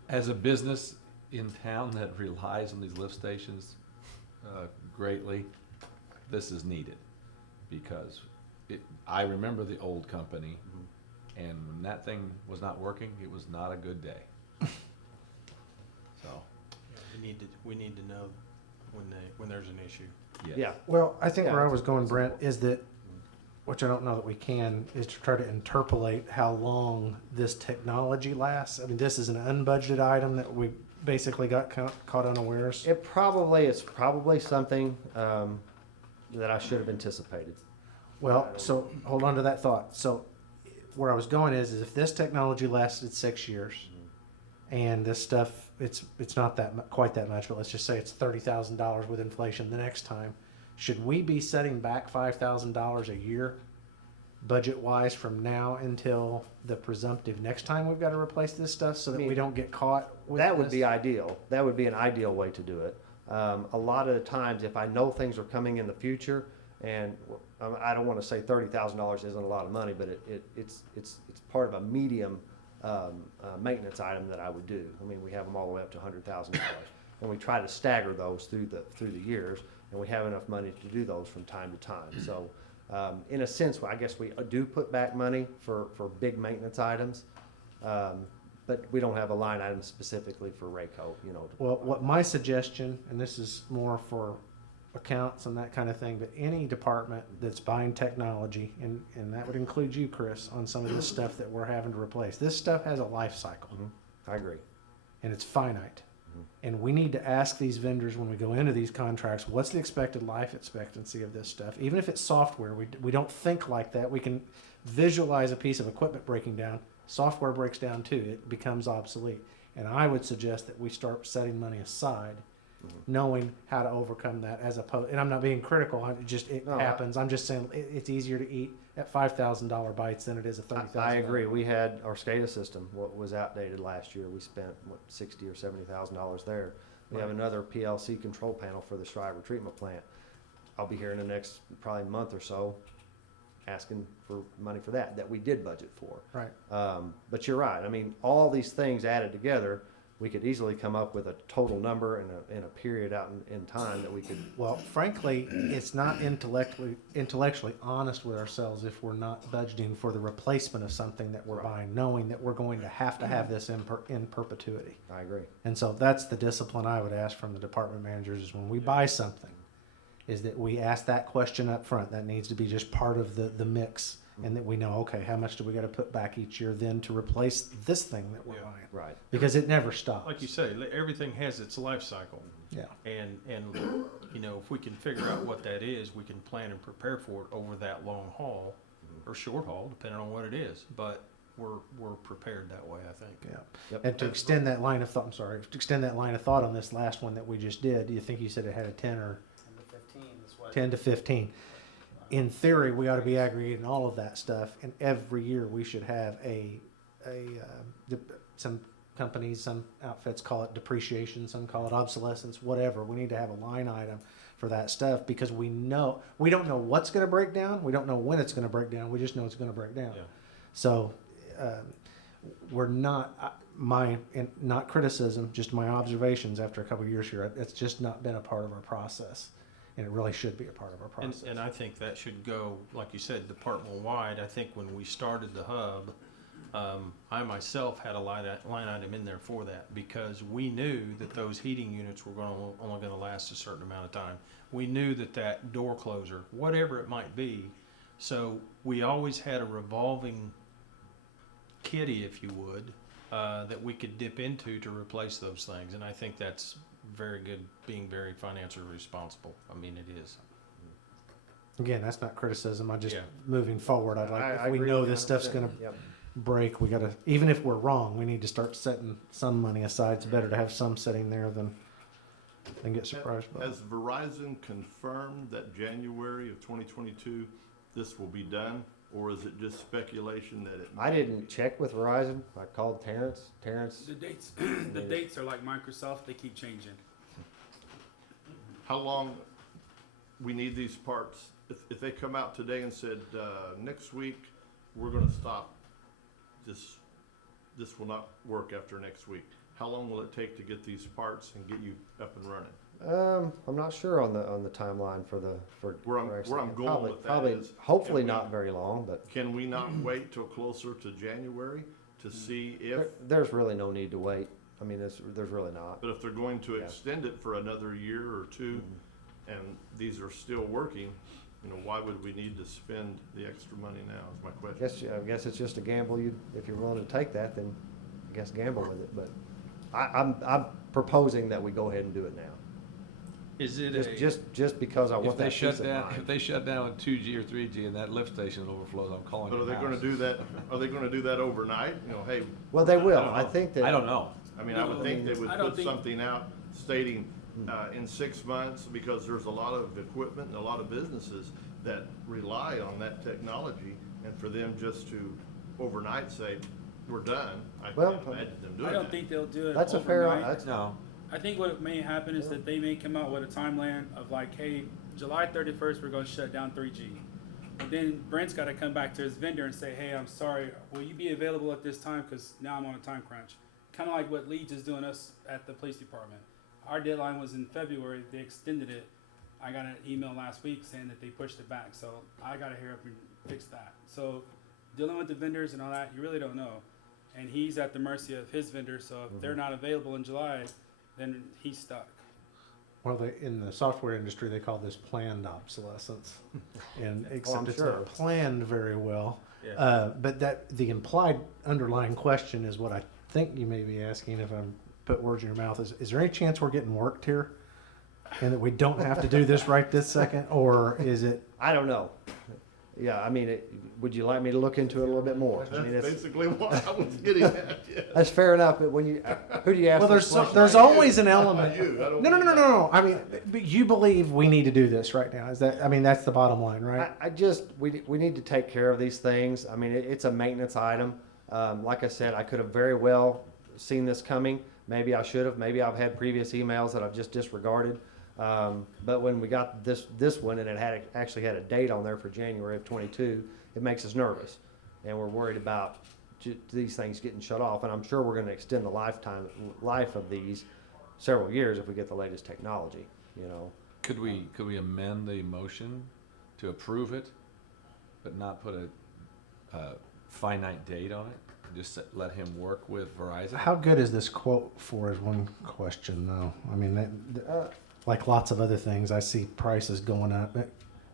As a business in town that relies on these lift stations greatly, this is needed, because I remember the old company, and when that thing was not working, it was not a good day. So, We need to know when there's an issue. yes. Yeah, Well, I think Yeah, where I it's- was going, Brent, is that, which I don't know that we can, is to try to interpolate how long this technology lasts. I mean, this is an unbudgeted item that we basically got caught unawares. it's probably something that I should have anticipated. Well, so hold on to that thought. So where I was going is if this technology lasted 6 years, and this stuff, it's not quite that much, but let's just say it's $30,000 with inflation the next time. Should we be setting back $5,000 a year, budget-wise, from now until the presumptive next time we've got to replace this stuff, so that we don't get caught with That would this? be ideal. That would be an ideal way to do it. A lot of the times, if I know things are coming in the future, and I don't want to say $30,000 isn't a lot of money, but it's part of a medium maintenance item that I would do. I mean, we have them all the way up to $100,000, and we try to stagger those through the years, and we have enough money to do those from time to time. So, in a sense, I guess we do put back money for big maintenance items, but we don't have a line item specifically for Rayco, Well, what my suggestion, and this is more for accounts and that kind of thing, but any department that's buying technology, and that would include you, Chris, on some of this stuff that we're having to replace. This stuff has a life cycle, I agree. and it's finite. And we need to ask these vendors when we go into these contracts, what's the expected life expectancy of this stuff? Even if it's software, we don't think like that. We can visualize a piece of equipment breaking down. Software breaks down too. It becomes obsolete. And I would suggest that we start setting money aside, knowing how to overcome that, as opposed, and I'm not being critical, No, happens. I'm just saying it's easier to eat at $5,000 bites than it is a $30,000. I agree. We had our SCADA system, what was outdated last year. We spent, $60,000 or $70,000 there. We have another PLC control panel for the Shriver treatment plant. I'll be here in the next probably month or so asking for money for that we did budget for. Right. But you're right. I mean, all these things added together, we could easily come up with a total number and a period out in time that we could. Well, frankly, it's not intellectually honest with ourselves if we're not budgeting for the replacement of something that we're buying, knowing that we're going to have this in perpetuity. I agree. And so that's the discipline I would ask from the department managers, is when we buy something, is that we ask that question up front. That needs to be just part of the mix, and that we know, okay, how much do we got to put back each year then to replace this thing that we're buying? Right. Because it never stops. Like you say, everything has its life cycle. Yeah. And if we can figure out what that is, we can plan and prepare for it over that long haul or short haul, depending on what it is. But we're prepared that way, I think. Yeah. Yep. And to extend that line of thought, to extend that line of thought on this last one that we just did, do you think you said it had a 10 or 10 to 15? In theory, we ought to be aggregating all of that stuff, and every year we should have some companies, some outfits call it depreciation, some call it obsolescence, whatever. We need to have a line item for that stuff, because we don't know what's going to break down. We don't know when it's going to break down. We just know it's going to break down. Yeah. So we're not, not criticism, just my observations after a couple of years here. It's just not been a part of our process, and it really should be a part of our process. And I think that should go, like you said, department-wide. I think when we started the hub, I myself had a line item in there for that, because we knew that those heating units were only going to last a certain amount of time. We knew that door closer, whatever it might be, so we always had a revolving kitty, if you would, that we could dip into to replace those things. And I think that's very good, being very financially responsible. I mean, it is. Again, that's not criticism. I just, Yeah. moving forward, I'd like, I if we agree know with you this stuff's 100%. gonna, Yep. break, we gotta, even if we're wrong, we need to start setting some money aside. It's better to have some sitting there than get surprised by it. Has Verizon confirmed that January of 2022, this will be done? Or is it just speculation that it? I didn't check with Verizon. I called Terrence. The dates, the dates are like Microsoft, they keep changing. How long we need these parts? If they come out today and said, next week, we're gonna stop, this will not work after next week. How long will it take to get these parts and get you up and running? I'm not sure on the timeline for Where I'm going probably, with that probably, is, hopefully can we- not very long, but Can we not wait till closer to January to see if, there's really no need to wait. I mean, there's really not. but if they're going to Yeah. extend it for another year or two, and these are still working, why would we need to spend the extra money now, is my question. I guess it's just a gamble. If you're willing to take that, then I guess gamble with it. But I'm proposing that we go ahead and do it now. Is it Just because I If want they that shut peace of down, mind. if they shut down with 2G or 3G and that lift station overflows, I'm calling But your are they gonna house. do that, are they gonna do that overnight? Hey, Well, they will. I don't I know. think that. I don't know. I would think they would I don't put think- something out stating, in 6 months, because there's a lot of equipment and a lot of businesses that rely on that technology, and for them just to overnight say, we're done, I Well, can't imagine them doing I that. don't think they'll do it That's a fair. overnight. No. I think what may happen is that they may come out with a timeline of like, hey, July 31st, we're gonna shut down 3G. But then Brent's gotta come back to his vendor and say, hey, I'm sorry, will you be available at this time? Cause now I'm on a time crunch. Kinda like what Leeds is doing us at the police department. Our deadline was in February, they extended it. I got an email last week saying that they pushed it back, so I gotta hurry up and fix that. So dealing with the vendors and all that, you really don't know. And he's at the mercy of his vendor, so if they're not available in July, then he's stuck. Well, in the software industry, they call this planned obsolescence, and except I'm it's sure. not planned very well. Yeah. But the implied underlying question is what I think you may be asking, if I'm put words in your mouth, is there any chance we're getting worked here? And that we don't have to do this right this second, or is it? I don't know. Yeah, I mean, would you like me to look into it a little bit more? I mean, That's it's, basically what I was getting at, yeah. that's fair enough, but when who do you ask? Well, this question? there's always an element. You, I don't No. mean that. I mean, but you believe we need to do this right now. Is that? I mean, that's the bottom line, right? We need to take care of these things. I mean, it's a maintenance item. Like I said, I could have very well seen this coming. Maybe I should have. Maybe I've had previous emails that I've just disregarded. But when we got this one and it actually had a date on there for January of 22, it makes us nervous, and we're worried about these things getting shut off. And I'm sure we're going to extend the life of these several years if we get the latest technology. Could we amend the motion to approve it, but not put a finite date on it? Just let him work with Verizon? How good is this quote for? Is one question though. I mean, like lots of other things, I see prices going up.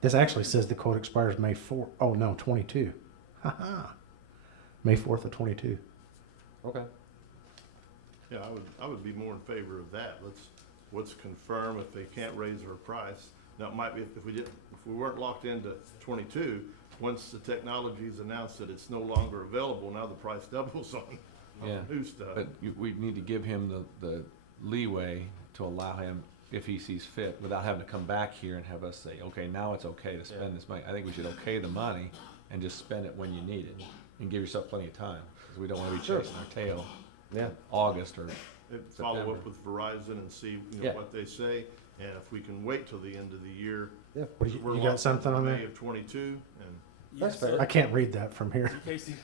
This actually says the quote expires May 4th. Oh no, 22. May 4th of 22. Okay. Yeah, I would be more in favor of that. Let's confirm if they can't raise their price. Now, it might be if we weren't locked into 22, once the technology is announced that it's no longer available, now the price doubles on Yeah, new stuff. but we need to give him the leeway to allow him, if he sees fit, without having to come back here and have us say, okay, now it's okay to spend this money. I think we should okay the money and just spend it when you need it, and give yourself plenty of time, because we don't want to be chasing our tail Yeah. August or Follow September. up with Verizon and see Yeah. what they say, and if we can wait till the end of the year. Yeah. What do we're you locked got something on into there? May of 22, and That's Yeah, so- fair. I can't read that from here. In case you,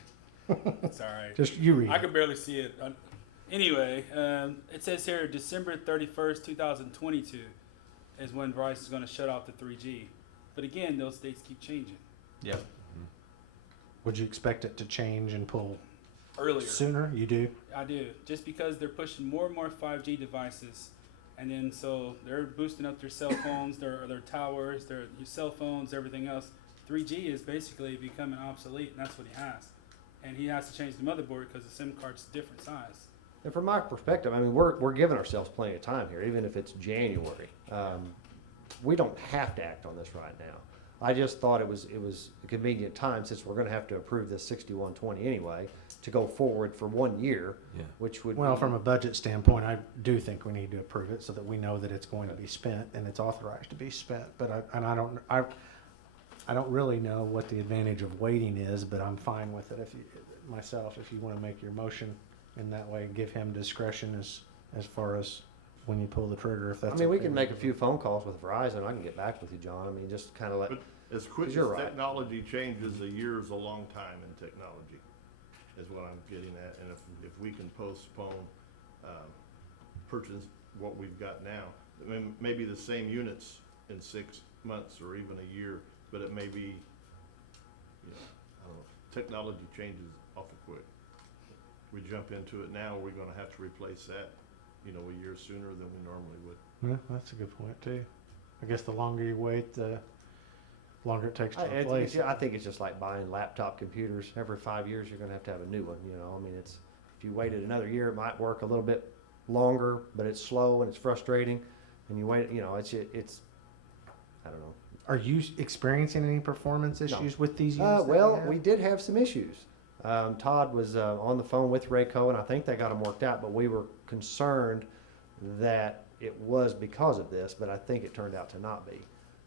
it's all right. Just you read. I can barely see it. Anyway, it says here December 31st, 2022 is when Verizon is going to shut off the 3G. But again, those dates keep changing. Yep. Would you expect it to change and pull Earlier. sooner? You do. I do. Just because they're pushing more and more 5G devices. And then so they're boosting up their cell phones, their towers, their cell phones, everything else. 3G is basically becoming obsolete, and that's what he has. And he has to change the motherboard because the SIM card's different size. And from my perspective, I mean, we're giving ourselves plenty of time here, even if it's January. We don't have to act on this right now. I just thought it was a convenient time, since we're gonna have to approve this 6120 anyway, to go forward for 1 year, Yeah. which would. Well, be- from a budget standpoint, I do think we need to approve it so that we know that it's going to be spent and it's authorized to be spent. But I don't really know what the advantage of waiting is, but I'm fine with it if you want to make your motion in that way, give him discretion as far as when you pull the trigger, if that's. I mean, we okay can with make a you. few phone calls with Verizon. I can get back with you, John. I mean, just kind of let. But as quick as You're right. technology changes, a year is a long time in technology, is what I'm getting at. And if we can postpone, purchase what we've got now, I mean, maybe the same units in 6 months or even a year, but it may be, I don't know, technology changes awful quick. We jump into it now, we're gonna have to replace that, a year sooner than we normally would. Yeah, that's a good point too. I guess the longer you wait, the longer it takes to I replace it. think it's just like buying laptop computers. Every 5 years, you're gonna have to have a new one, I mean, if you waited another year, it might work a little bit longer, but it's slow and it's frustrating. And you wait, it's, I don't know. Are you experiencing any performance issues with these units? that Well, have? we did have some issues. Todd was on the phone with Rayco, and I think they got them worked out, but we were concerned that it was because of this, but I think it turned out to not be.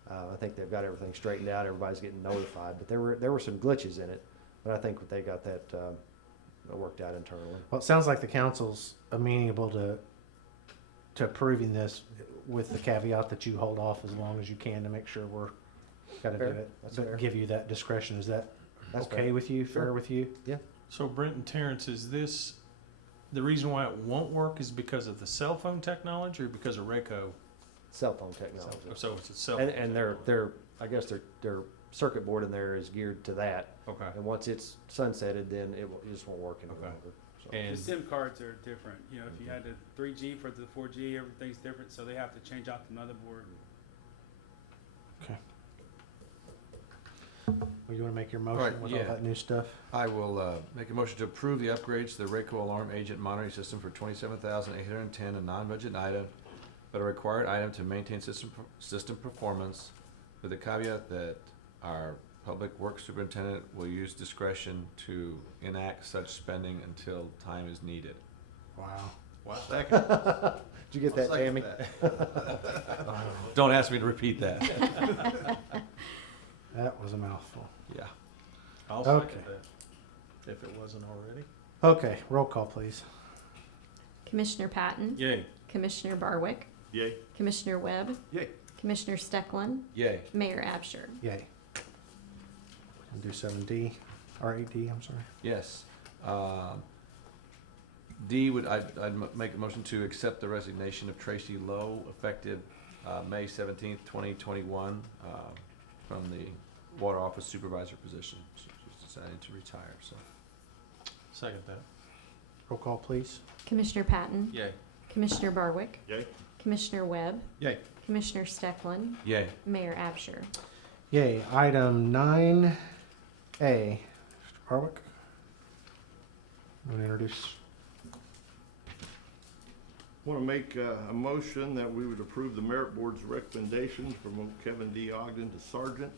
I think they've got everything straightened out, everybody's getting notified, but there were some glitches in it, but I think they got that worked out internally. Well, it sounds like the council's amenable to approving this with the caveat that you hold off as long as you can to make sure we're gotta do Fair. it. That's But fair. give you that discretion. Is that That's okay fair. with you? Fair Sure. with you? So Brent and Terrence, is this, the reason why it won't work is because of the cell phone technology or because of Rayco? Cell phone technology. So it's a cell phone. And I guess their circuit board in there is geared to that. Okay. And once it's sunsetted, then it just won't work any Okay. longer. So. The And, SIM cards are different. If you had the 3G for the 4G, everything's different, so they have to change out the motherboard. Well, you wanna make your motion Right, with yeah. all that new stuff? I will make a motion to approve the upgrades to the Rayco Alarm Agent Monitoring System for $27,810, a non-budget item, but a required item to maintain system performance, with the caveat that our Public Works Superintendent will use discretion to enact such spending until time is needed. Wow. Second. Did you get that, Tammy? Don't ask me to repeat that. That was a mouthful. Yeah. I'll Okay. second that, if it wasn't already. Okay, roll call, please. Commissioner Patton, Yay. Commissioner Barwick, Yay? Commissioner Webb, Yay. Commissioner Stecklin, Yay. Mayor Absher. Yay. And do 7D, or 8D, I'm sorry. Yes. D I'd make a motion to accept the resignation of Tracy Lowe effective May 17th, 2021, from the water office supervisor position. She's decided to retire, so. Second that. Roll call, please. Commissioner Patton, Yay. Commissioner Barwick, Yay? Commissioner Webb, Yay. Commissioner Stecklin, Yay. Mayor Absher. Yay. Item 9A. Mr. Harwick? You want to introduce? Want to make a motion that we would approve the Merit Board's recommendation to promote Kevin D. Ogden to Sergeant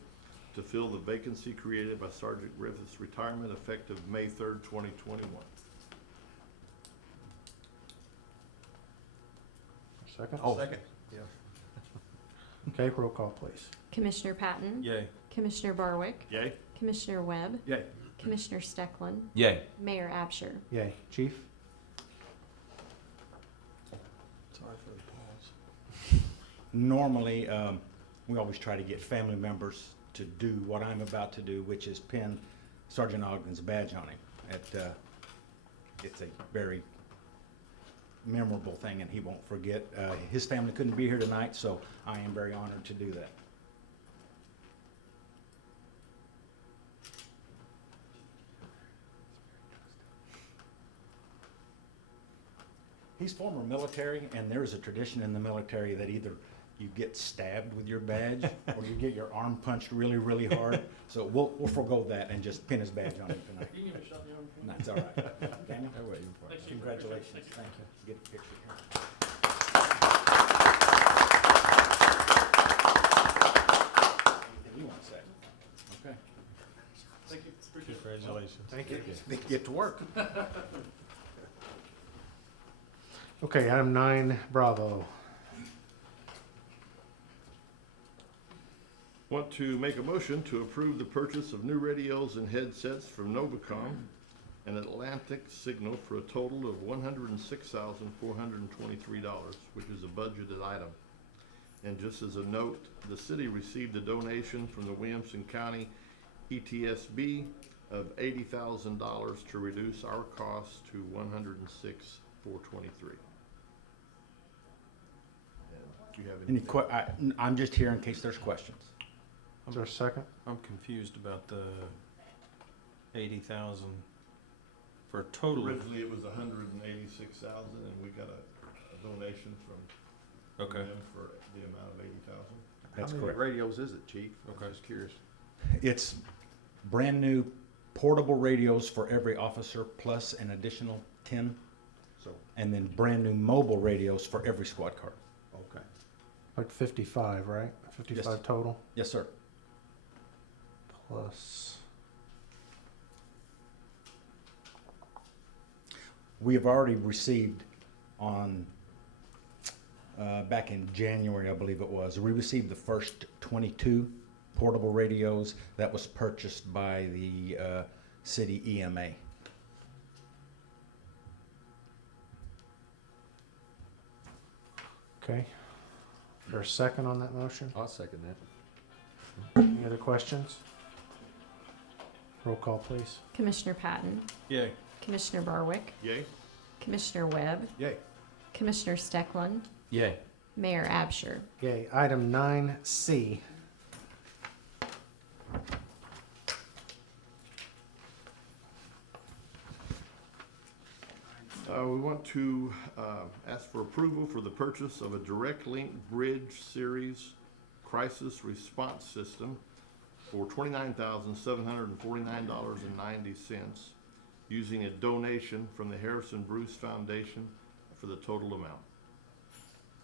to fill the vacancy created by Sergeant Griffith's retirement effective May 3rd, 2021. Second? Oh. Second. Okay, roll call, please. Commissioner Patton, Yay. Commissioner Barwick, Yay? Commissioner Webb, Yay. Commissioner Stecklin, Yay. Mayor Absher. Yay. Chief? Sorry for the pause. Normally, we always try to get family members to do what I'm about to do, which is pin Sergeant Ogden's badge on him. It's a very memorable thing, and he won't forget. His family couldn't be here tonight, so I am very honored to do that. He's former military, and there's a tradition in the military that either you get stabbed with your badge or you get your arm punched really, really hard. So we'll forego that and just pin his badge on him tonight. You can even shut the arm. No, it's all right. Tammy? I'm waiting for it. Congratulations. Thank you. Get a picture here. Anything you want to say? Get to work. Okay, item 9, Bravo. Want to make a motion to approve the purchase of new radios and headsets from Novacom and Atlantic Signal for a total of $106,423, which is a budgeted item. And just as a note, the city received a donation from the Williamson County ETSB of $80,000 to reduce our cost to $106,423. Do you have anything? I'm just here in case there's questions. Is there a second? I'm confused about the 80,000 for a total. Originally, it was $186,000, and we got a donation from Okay. them for the amount of $80,000. That's How many correct. radios is it, chief? Okay. I'm just curious. It's brand new portable radios for every officer plus an additional 10, So, and then brand new mobile radios for every squad car. okay. Like 55, right? 55 Yes. total, Yes, sir. plus... We have already received on, back in January, I believe it was, we received the first 22 portable radios that was purchased by the city EMA. Okay. Is there a second on that motion? I'll second that. Any other questions? Roll call, please. Commissioner Patton, Yay. Commissioner Barwick, Yay? Commissioner Webb, Yay. Commissioner Steckland, Yay. Mayor Absher. Yay. Item 9C. We want to ask for approval for the purchase of a Direct Link Bridge Series Crisis Response System for $29,749.90, using a donation from the Harrison Bruce Foundation for the total amount.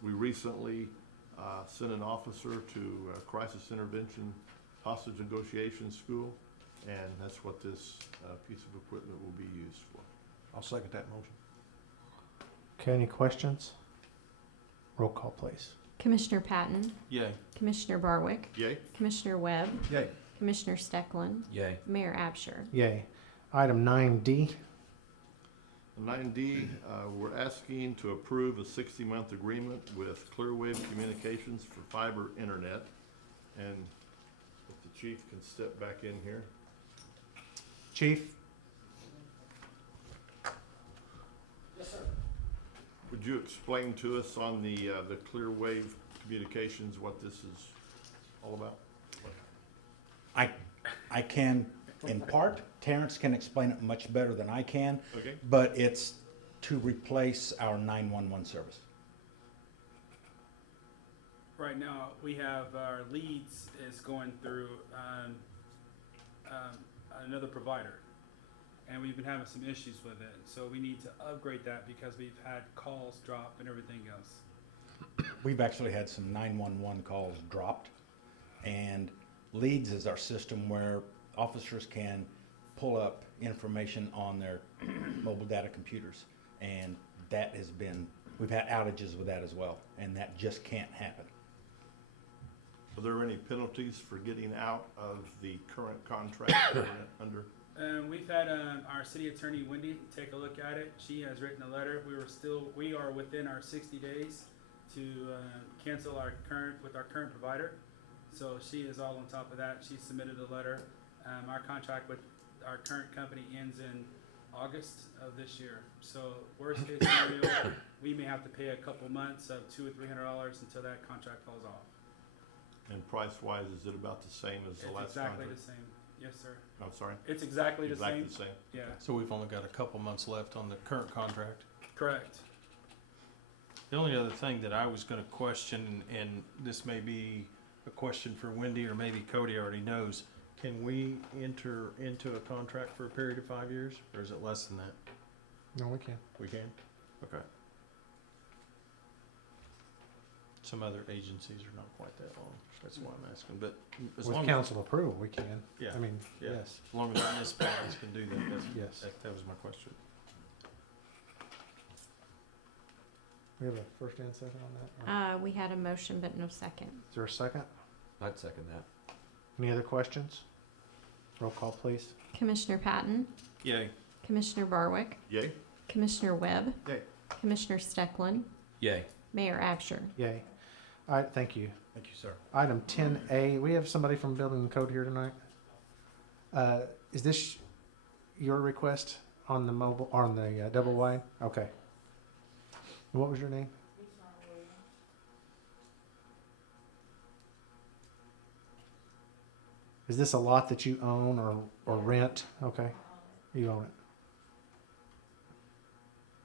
We recently sent an officer to Crisis Intervention Hostage Negotiation School, and that's what this piece of equipment will be used for. I'll second that motion. Okay, any questions? Roll call, please. Commissioner Patton, Yay. Commissioner Barwick, Yay? Commissioner Webb, Yay. Commissioner Steckland, Yay. Mayor Absher. Yay. Item 9D. 9D, we're asking to approve a 60-month agreement with Clearway Communications for fiber internet. And if the chief can step back in here. Chief? Would you explain to us on the Clearway Communications what this is all about? I can, in part, Terrence can explain it much better than I can, Okay. but it's to replace our 911 service. Right now, we have our leads is going through another provider. And we've been having some issues with it. So we need to upgrade that because we've had calls drop and everything else. We've actually had some 911 calls dropped, and Leads is our system where officers can pull up information on their mobile data computers, and that has been, we've had outages with that as well, and that just can't happen. Are there any penalties for getting out of the current contract that we're under? We've had our city attorney Wendy take a look at it. She has written a letter. We are within our 60 days to cancel our current provider. So she is all on top of that. She submitted a letter. Our contract with our current company ends in August of this year. So worst case scenario, we may have to pay a couple months of $200 or $300 until that contract falls off. And price-wise, is it about the same as the last contract? It's exactly the same. Yes, sir. I'm sorry? It's exactly the Exactly same. the same? Yeah, So we've only got a couple months left on the current contract. correct. The only other thing that I was gonna question, and this may be a question for Wendy, or maybe Cody already knows, can we enter into a contract for a period of 5 years, or is it less than that? No, we can't. We can? Okay. some other agencies are not quite that long. That's why I'm asking, but as With long council approval, we can. Yeah, I mean, yeah. yes, as long as municipalities can do that, yes. that was my question. We have a first and second on that? Or We had a motion, but no second. is there a second? I'd second that. Any other questions? Roll call, please. Commissioner Patton, Yay. Commissioner Barwick, Yay? Commissioner Webb, Yay. Commissioner Steckland, Yay. Mayor Absher. Yay. All right, thank you. Thank you, sir. Item 10A, we have somebody from Building and Code here tonight. Is this your request on the mobile, on the double wide? Okay. What was your name? Is this a lot that you own or rent? Okay, you own it.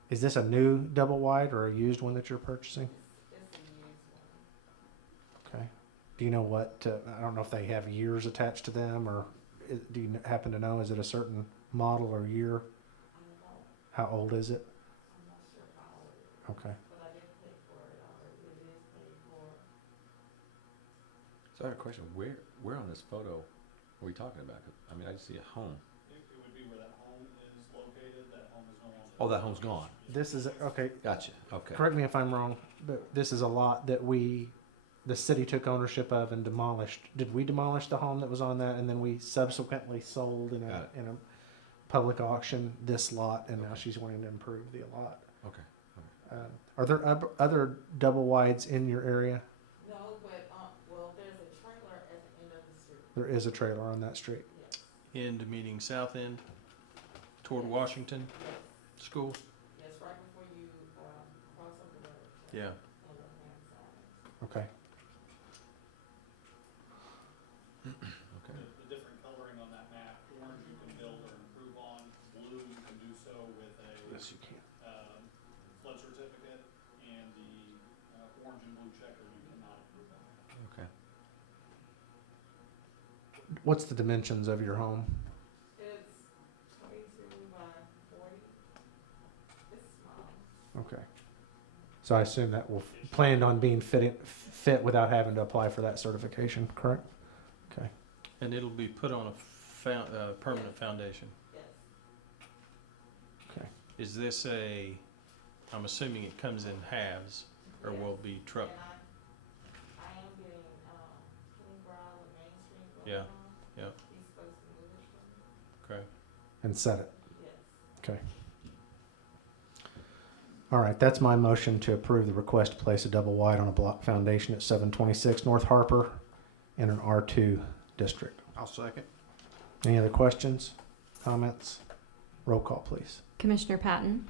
Is this a new double wide or a used one that you're purchasing? Okay. Do you know what, I don't know if they have years attached to them, or do you happen to know, is it a certain model or year? How old is it? Okay. So I have a question. Where on this photo are we talking about? I mean, I just see a home. It would be where that home is located, that home is no longer. Oh, that home's gone. This is, okay, Gotcha. Okay. correct me if I'm wrong, but this is a lot that the city took ownership of and demolished. Did we demolish the home that was on that, and then we subsequently sold in Got it. a public auction this lot, and now she's wanting to improve the lot? Okay. Are there other double wides in your area? No, but, well, there's a trailer at the end of the street. There is a trailer on that street. End meaning south end toward Washington School. Yes, right before you, cross over the road. Yeah. On the left-hand side. Okay. Okay. The different coloring on that map, orange you can build or improve on, blue you can do so with a Yes, you can. flood certificate, and the orange and blue checker you cannot improve on. Okay. What's the dimensions of your home? It's 22 by 40. It's small. Okay. So I assume that will planned on being fit without having to apply for that certification, correct? Okay. And it'll be put on a permanent foundation. Yes. Okay. Is this I'm assuming it comes in halves, or will be truck? And I am getting, King Brown and Main Street going Yeah, on. yeah. He's supposed to move it for me. Okay. And set it. Yes. Okay. All right, that's my motion to approve the request to place a double wide on a block foundation at 726 North Harper in an R2 district. I'll second. Any other questions, comments? Roll call, please. Commissioner Patton,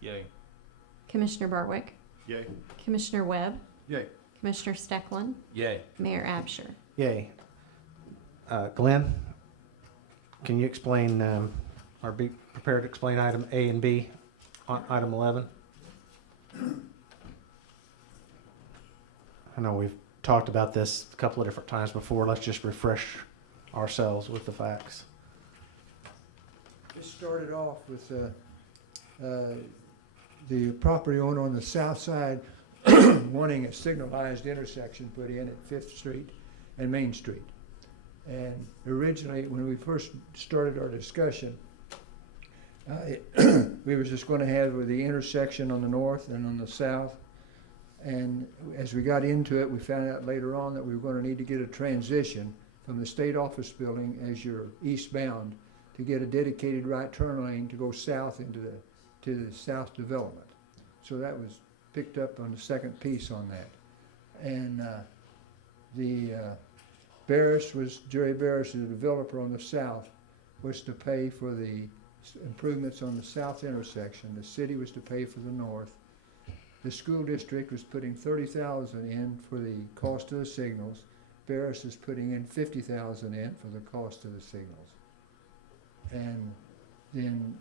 Yay. Commissioner Barwick, Yay? Commissioner Webb, Yay. Commissioner Steckland, Yay. Mayor Absher. Yay. Glenn, can you explain, or be prepared to explain item A and B on item 11? I know we've talked about this a couple of different times before. Let's just refresh ourselves with the facts. It started off with the property owner on the south side wanting a signalized intersection put in at Fifth Street and Main Street. And originally, when we first started our discussion, we were just going to have the intersection on the north and on the south. And as we got into it, we found out later on that we were going to need to get a transition from the state office building as you're eastbound to get a dedicated right turn lane to go south into the south development. So that was picked up on the second piece on that. And Jerry Barris, the developer on the south, was to pay for the improvements on the south intersection. The city was to pay for the north. The school district was putting $30,000 in for the cost of the signals. Barris is putting in $50,000 in for the cost of the signals. And then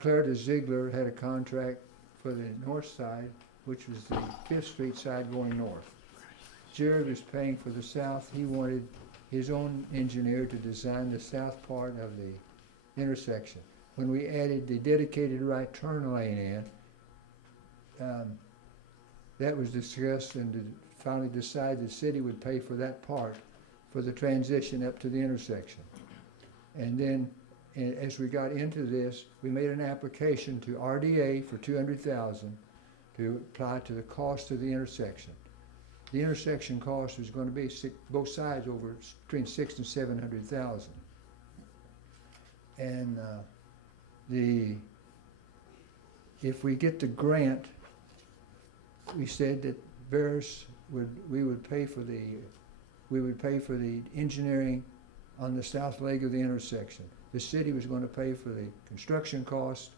Claire de Ziegler had a contract for the north side, which was the Fifth Street side going north. Jared was paying for the south. He wanted his own engineer to design the south part of the intersection. When we added the dedicated right turn lane in, that was discussed and finally decided the city would pay for that part for the transition up to the intersection. And then, as we got into this, we made an application to RDA for $200,000 to apply to the cost of the intersection. The intersection cost was going to be both sides over between $600,000 and $700,000. And if we get the grant, we said that we would pay for the engineering on the south leg of the intersection. The city was going to pay for the construction cost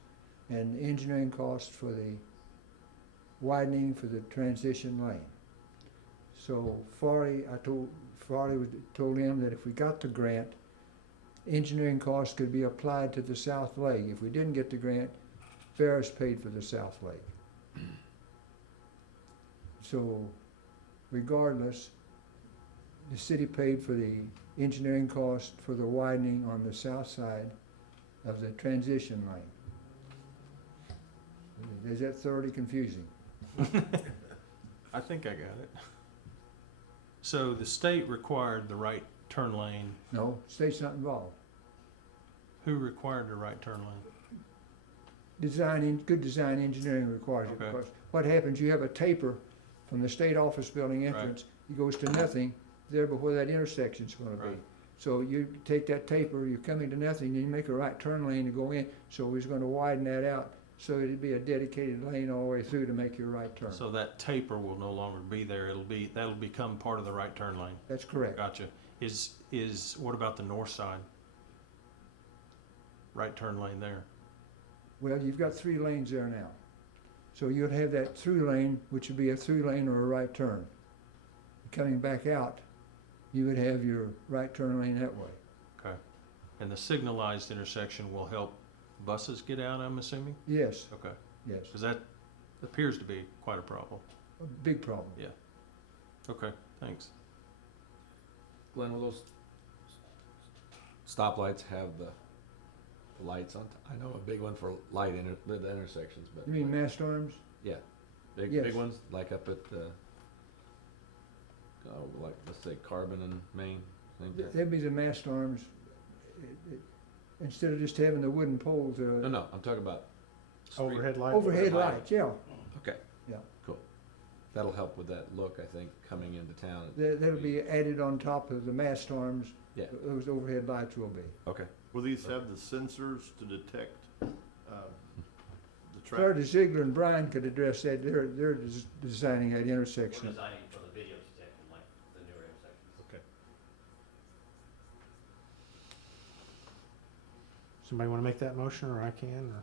and the engineering cost for the widening for the transition lane. So Farley told him that if we got the grant, engineering costs could be applied to the south leg. If we didn't get the grant, Ferris paid for the south leg. So regardless, the city paid for the engineering cost for the widening on the south side of the transition lane. Is that thoroughly confusing? I think I got it. So the state required the right turn lane. No, state's not involved. Who required the right turn lane? Good design engineering requires it. Okay. Because what happens, you have a taper from the state office building entrance, it goes to nothing there before that intersection's gonna be. Right. So you take that taper, you're coming to nothing, and you make a right turn lane to go in, so we're gonna widen that out, so it'd be a dedicated lane all the way through to make your right turn. So that taper will no longer be there. That'll become part of the right turn lane. That's correct. Gotcha. What about the north side? Right turn lane there. Well, you've got 3 lanes there now. So you'd have that through lane, which would be a through lane or a right turn. Coming back out, you would have your right turn lane that way. Okay. And the signalized intersection will help buses get out, I'm assuming? Yes, Okay. yes, Because that appears to be quite a problem. a big problem. Yeah. Okay, thanks. Glenn, will those stoplights have the lights on? I know a big one for the intersections, but. You mean mast arms? Yeah, big Yes. ones, like up at, like, let's say Carbon and Main, same thing? That'd be the mast arms. Instead of just having the wooden poles, No, I'm talking about. street- Overhead light. overhead light. lights, yeah. Okay. Yeah. Cool. That'll help with that look, I think, coming into town. That'll be added on top of the mast arms. Yeah. Those overhead lights will be. Okay. Will these have the sensors to detect, the traffic? Florida Ziegler and Bryan could address that. They're designing that We're intersection. designing for the video detection, like the newer intersections. Okay. Somebody want to make that motion, or I can, or?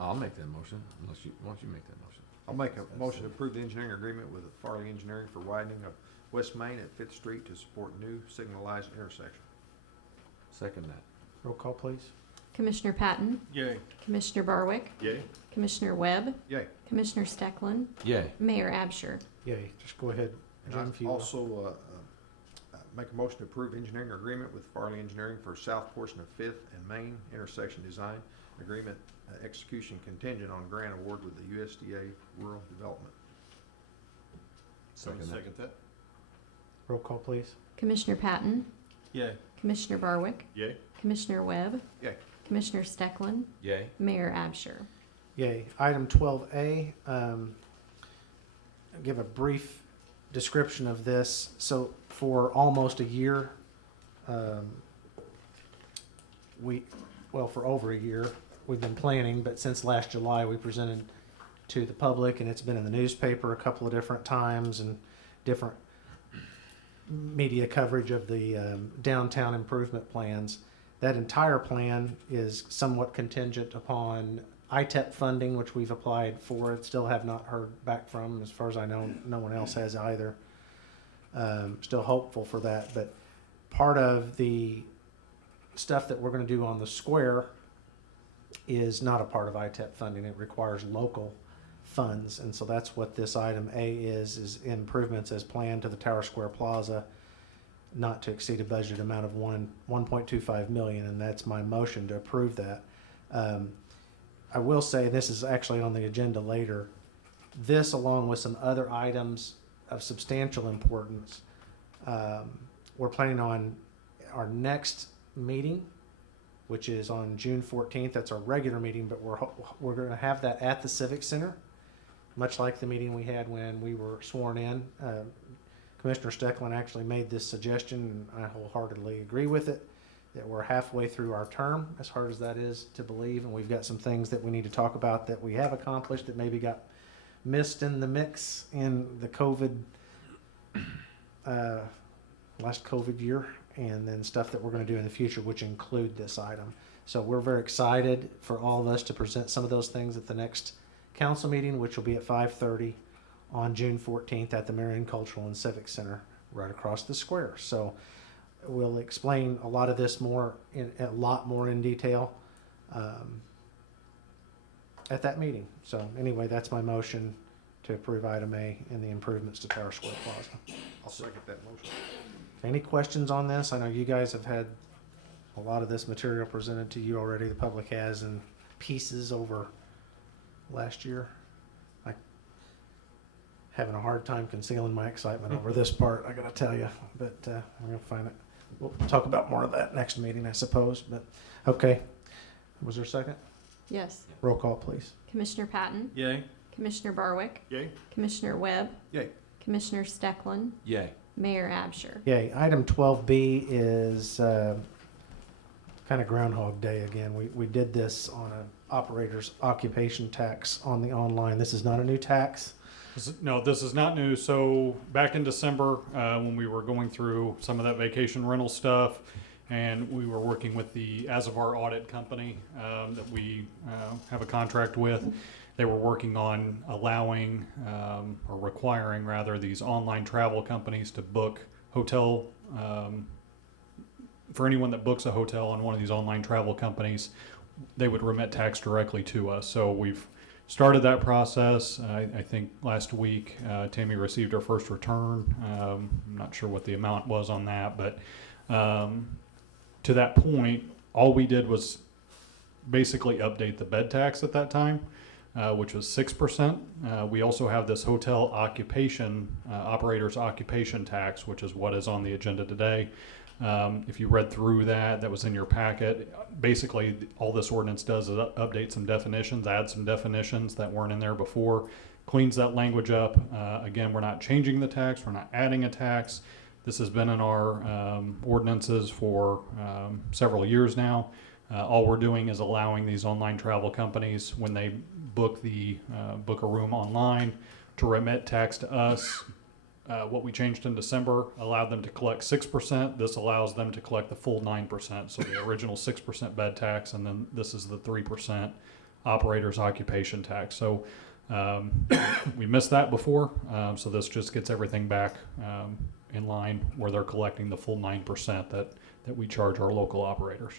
I'll make that motion, why don't you make that motion? I'll make a motion to approve the engineering agreement with Farley Engineering for widening of West Main at Fifth Street to support new signalized intersection. Second that. Roll call, please. Commissioner Patton, Yay. Commissioner Barwick, Yay? Commissioner Webb, Yay. Commissioner Steckland, Yay. Mayor Absher. Yay, just go ahead, And Jim, if you will. also, make a motion to approve engineering agreement with Farley Engineering for south portion of Fifth and Main intersection design agreement, execution contingent on grant award with the USDA Rural Development. Second that. Second that? Roll call, please. Commissioner Patton, Yay. Commissioner Barwick, Yay? Commissioner Webb, Yay. Commissioner Steckland, Yay. Mayor Absher. Yay. Item 12A, I'll give a brief description of this. So for almost a year, for over a year, we've been planning, but since last July, we presented to the public, and it's been in the newspaper a couple of different times and different media coverage of the downtown improvement plans. That entire plan is somewhat contingent upon ITEP funding, which we've applied for. Still have not heard back from. As far as I know, no one else has either. Still hopeful for that. But part of the stuff that we're going to do on the square is not a part of ITEP funding. It requires local funds. And so that's what this item A is improvements as planned to the Tower Square Plaza, not to exceed a budget amount of $1.25 million, and that's my motion to approve that. I will say, this is actually on the agenda later, this, along with some other items of substantial importance, we're planning on our next meeting, which is on June 14th. That's our regular meeting, but we're going to have that at the Civic Center, much like the meeting we had when we were sworn in. Commissioner Stecklin actually made this suggestion, and I wholeheartedly agree with it, that we're halfway through our term, as hard as that is to believe, and we've got some things that we need to talk about that we have accomplished that maybe got missed in the mix in the COVID, last COVID year, and then stuff that we're going to do in the future, which include this item. So we're very excited for all of us to present some of those things at the next council meeting, which will be at 5:30 on June 14th at the Marion Cultural and Civic Center right across the square. So we'll explain a lot of this a lot more in detail at that meeting. So anyway, that's my motion to approve item A and the improvements to Tower Square Plaza. I'll second that motion. Any questions on this? I know you guys have had a lot of this material presented to you already. The public has in pieces over last year. I'm having a hard time concealing my excitement over this part, I gotta tell you, but we're gonna find it. We'll talk about more of that next meeting, I suppose, but okay. Was there a second? Yes. Roll call, please. Commissioner Patton? Yay. Commissioner Barwick? Yay? Commissioner Webb? Yay. Commissioner Stecklin? Yay. Mayor Absher? Yay. Item 12B is kind of Groundhog Day again. We did this on an operator's occupation tax on the online. This is not a new tax. No, this is not new. So back in December, when we were going through some of that vacation rental stuff, and we were working with the As-of-Our audit company that we have a contract with, they were working on allowing, or requiring rather, these online travel companies to book hotel, for anyone that books a hotel on one of these online travel companies, they would remit tax directly to us. So we've started that process. I think last week, Tammy received her first return. I'm not sure what the amount was on that, but to that point, all we did was basically update the bed tax at that time, which was 6%. We also have this hotel occupation, operator's occupation tax, which is what is on the agenda today. If you read through that was in your packet. Basically, all this ordinance does is update some definitions, add some definitions that weren't in there before, cleans that language up. Again, we're not changing the tax, we're not adding a tax. This has been in our ordinances for several years now. All we're doing is allowing these online travel companies, when they book a room online, to remit tax to us. What we changed in December allowed them to collect 6%. This allows them to collect the full 9%. So the original 6% bed tax, and then this is the 3% operator's occupation tax. So we missed that before. So this just gets everything back in line where they're collecting the full 9% that we charge our local operators.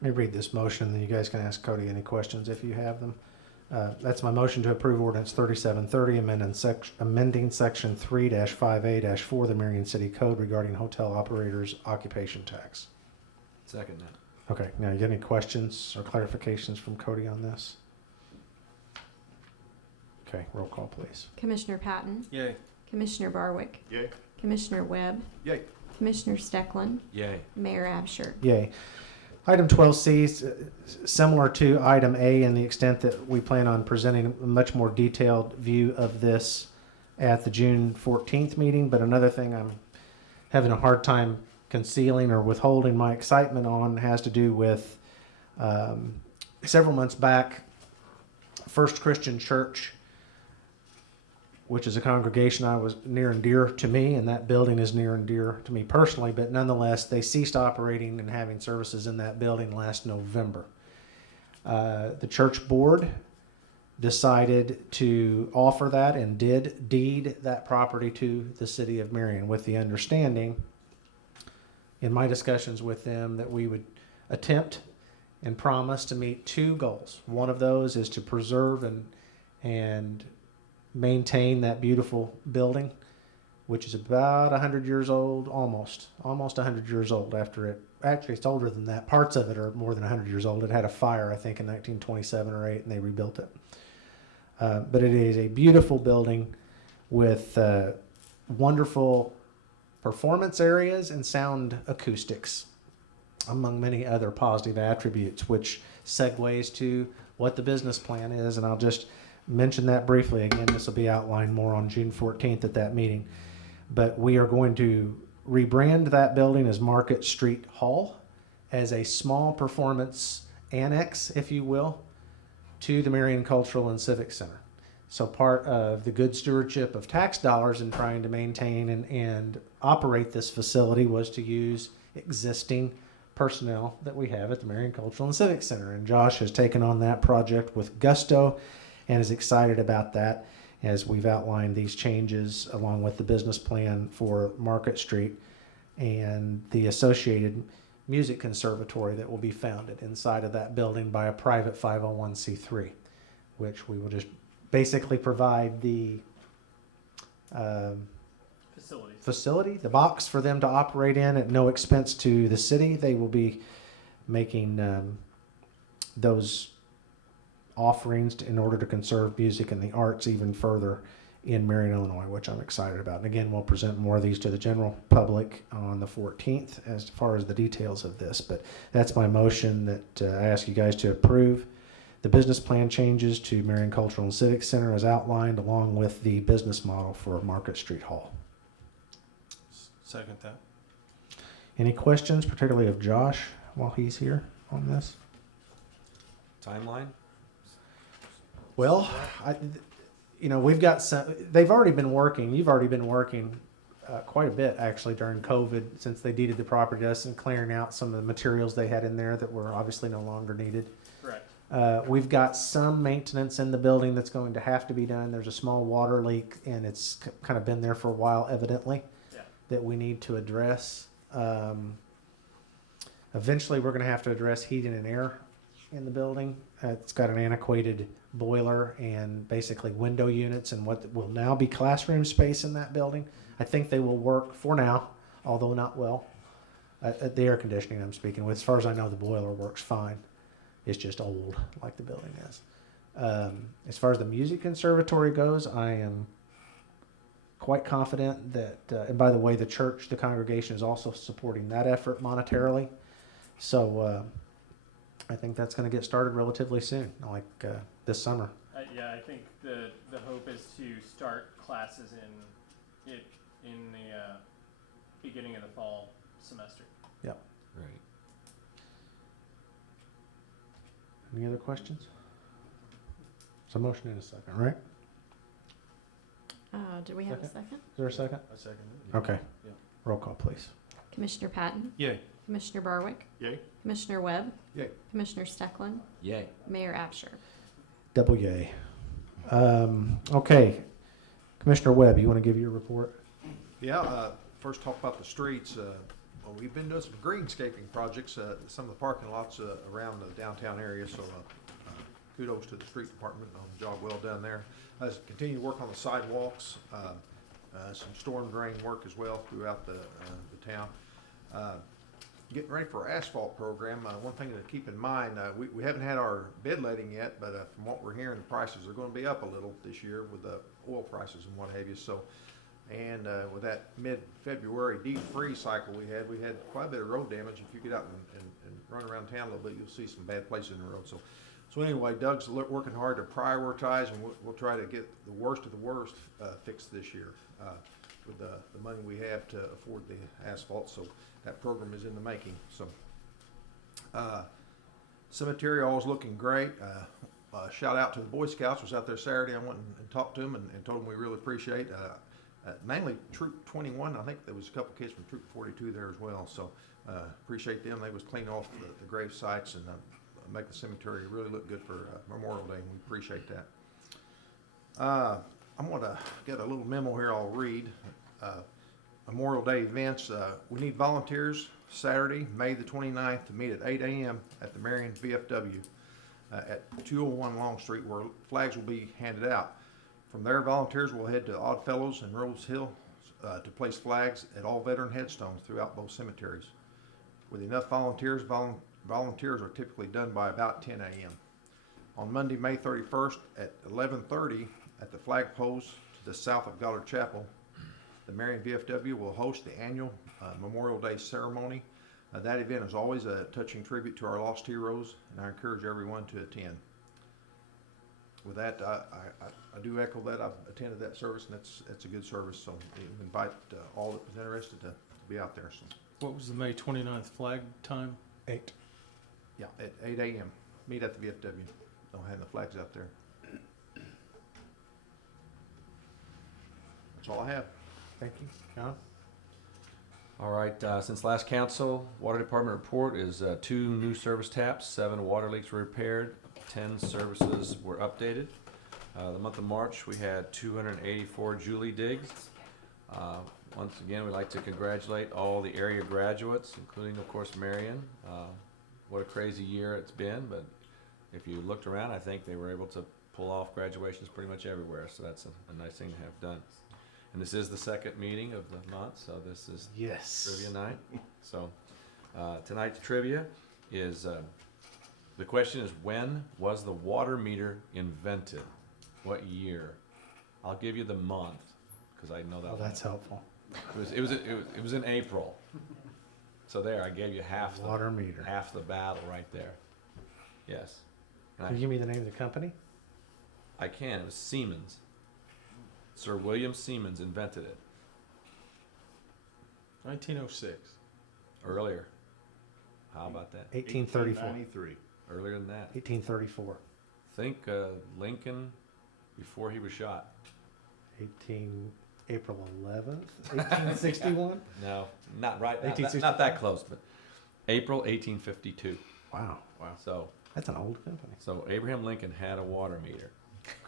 Let me read this motion, then you guys can ask Cody any questions if you have them. That's my motion to approve ordinance 3730, amending section 3-5A-4 of the Marion City Code regarding hotel operators' occupation tax. Second that. Okay, now you got any questions or clarifications from Cody on this? Okay, roll call, please. Commissioner Patton? Yay. Commissioner Barwick? Yay? Commissioner Webb? Yay. Commissioner Stecklin? Yay. Mayor Absher? Yay. Item 12C is similar to item A in the extent that we plan on presenting a much more detailed view of this at the June 14th meeting. But another thing I'm having a hard time concealing or withholding my excitement on has to do with several months back, First Christian Church, which is a congregation I was near and dear to me, and that building is near and dear to me personally, but nonetheless, they ceased operating and having services in that building last November. The church board decided to offer that and did deed that property to the city of Marion, with the understanding, in my discussions with them, that we would attempt and promise to meet two goals. One of those is to preserve and maintain that beautiful building, which is about 100 years old, almost 100 years old after it. Actually, it's older than that. Parts of it are more than 100 years old. It had a fire, I think, in 1927 or 8, and they rebuilt it. But it is a beautiful building with wonderful performance areas and sound acoustics, among many other positive attributes, which segues to what the business plan is. And I'll just mention that briefly. Again, this will be outlined more on June 14th at that meeting. But we are going to rebrand that building as Market Street Hall, as a small performance annex, if you will, to the Marion Cultural and Civic Center. So part of the good stewardship of tax dollars in trying to maintain and operate this facility was to use existing personnel that we have at the Marion Cultural and Civic Center. And Josh has taken on that project with gusto and is excited about that, as we've outlined these changes along with the business plan for Market Street and the associated music conservatory that will be founded inside of that building by a private 501c3, which we will just basically provide the facility, the box for them to operate in at no expense to the city. They will be making those offerings in order to conserve music and the arts even further in Marion, Illinois, which I'm excited about. And again, we'll present more of these to the general public on the 14th as far as the details of this. But that's my motion that I ask you guys to approve the business plan changes to Marion Cultural and Civic Center as outlined, along with the business model for Market Street Hall. Second that. Any questions, particularly of Josh, while he's here on this? Timeline? Well, we've got some, they've already been working, you've already been working quite a bit actually during COVID, since they deeded the property to us, and clearing out some of the materials they had in there that were obviously no longer needed. Correct. We've got some maintenance in the building that's going to have to be done. There's a small water leak, and it's kind of been there for a while, evidently, that we need to address. Eventually, we're going to have to address heating and air in the building. It's got an antiquated boiler and basically window units and what will now be classroom space in that building. I think they will work for now, although not well. The air conditioning I'm speaking with, as far as I know, the boiler works fine. It's just old, like the building is. As far as the music conservatory goes, I am quite confident that, and by the way, the church, the congregation is also supporting that effort monetarily. So I think that's going to get started relatively soon, like this summer. Yeah, I think the hope is to start classes in the beginning of the fall semester. Yep. Right. Any other questions? So motion in a second, right? Do we have a second? Is there a second? I second it. Okay. Yeah. Roll call, please. Commissioner Patton? Yay. Commissioner Barwick? Yay. Commissioner Webb? Yay. Commissioner Stecklin? Yay. Mayor Absher? Double yay. Okay. Commissioner Webb, you want to give your report? Yeah, first talk about the streets. We've been doing some greenscaping projects, some of the parking lots around the downtown area, so kudos to the street department on the job well done there. Continue to work on the sidewalks, some storm drain work as well throughout the town. Getting ready for our asphalt program. One thing to keep in mind, we haven't had our bid letting yet, but from what we're hearing, the prices are going to be up a little this year with the oil prices and what have you. So, and with that mid-February deep freeze cycle we had quite a bit of road damage. If you get out and run around town a little bit, you'll see some bad places in the road. So anyway, Doug's working hard to prioritize, and we'll try to get the worst of the worst fixed this year with the money we have to afford the asphalt. So that program is in the making. So cemetery all is looking great. Shout out to the Boy Scouts. Was out there Saturday. I went and talked to them and told them we really appreciate mainly Troop 21. I think there was a couple kids from Troop 42 there as well. So appreciate them. They was cleaning off the grave sites and make the cemetery really look good for Memorial Day, and we appreciate that. I'm going to get a little memo here I'll read. Memorial Day events. We need volunteers Saturday, May the 29th, to meet at 8 a.m. at the Marion VFW at 201 Long Street, where flags will be handed out. From there, volunteers will head to Oddfellows and Rose Hill to place flags at all veteran headstones throughout both cemeteries. With enough volunteers, volunteers are typically done by about 10 a.m. On Monday, May 31st at 11:30 at the flag post to the south of Goddard Chapel, the Marion VFW will host the annual Memorial Day ceremony. That event is always a touching tribute to our lost heroes, and I encourage everyone to attend. With that, I do echo that. I've attended that service, and it's a good service, so we invite all that was interested to be out there. So, What was the May 29th flag time? 8. yeah, at 8 a.m. Meet at the VFW. Don't have the flags out there. That's all I have. Thank you. John? All right, since last council, water department report is 2 new service taps, 7 water leaks were repaired, 10 services were updated. The month of March, we had 284 Julie digs. Once again, we'd like to congratulate all the area graduates, including, of course, Marion. What a crazy year it's been, but if you looked around, I think they were able to pull off graduations pretty much everywhere, so that's a nice thing to have done. And this is the second meeting of the month, so this is Yes. trivia night. So tonight's trivia is, the question is, when was the water meter invented? What year? I'll give you the month, because I know that. Oh, that's helpful. It was in April. So there, I gave you half Water meter. half the battle right there. Yes. And Can you give me the name of the company? I can. It was Siemens. Sir William Siemens invented it 1906. earlier. How about that? 1834. 1893. Earlier than that. 1834. Think Lincoln before he was shot. April 11th, 1861. No, not right. Not 1865? that close, but April 1852. Wow. So That's an old company. So Abraham Lincoln had a water meter,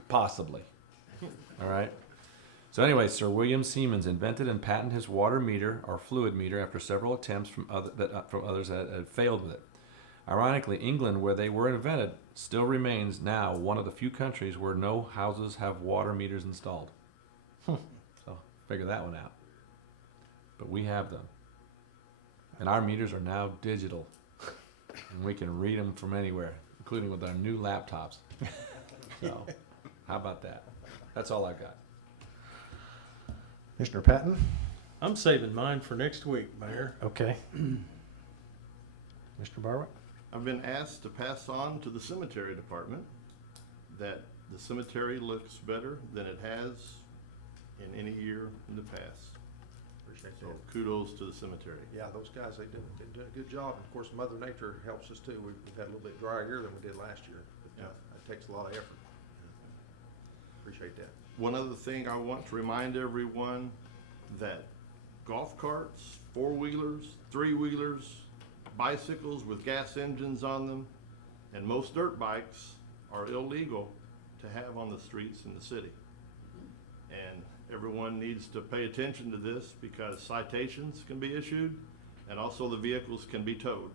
possibly. All right. So anyway, Sir William Siemens invented and patented his water meter or fluid meter after several attempts from others that had failed with it. Ironically, England, where they were invented, still remains now one of the few countries where no houses have water meters installed. So figure that one out. But we have them. And our meters are now digital. And we can read them from anywhere, including with our new laptops. So, how about that? That's all I got. Commissioner Patton? I'm saving mine for next week, Mayor. Okay. Mr. Barwick? I've been asked to pass on to the cemetery department that the cemetery looks better than it has in any year in the past. Appreciate So that. kudos to the cemetery. Yeah, those guys, they did a good job. Of course, Mother Nature helps us too. We've had a little bit drier year than we did last year. But it takes a lot of effort. Appreciate that. One other thing I want to remind everyone that golf carts, 4-wheelers, 3-wheelers, bicycles with gas engines on them, and most dirt bikes are illegal to have on the streets in the city. And everyone needs to pay attention to this because citations can be issued and also the vehicles can be towed.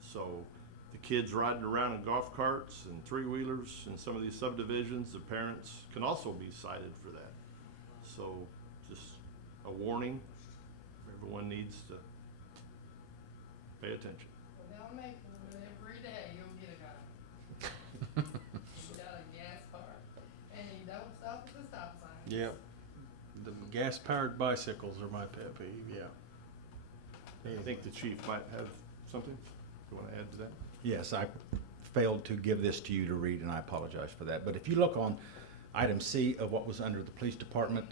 So the kids riding around in golf carts and 3-wheelers in some of these subdivisions, the parents can also be cited for that. So just a warning, everyone needs to pay attention. Well, don't make it, but every day you'll get a guy. He's got a gas car, and he don't stop at the stop sign. Yep. The gas-powered bicycles are my pet peeve, yeah. I think the chief might have something you want to add to that. Yes, I failed to give this to you to read, and I apologize for that. But if you look on item C of what was under the police department,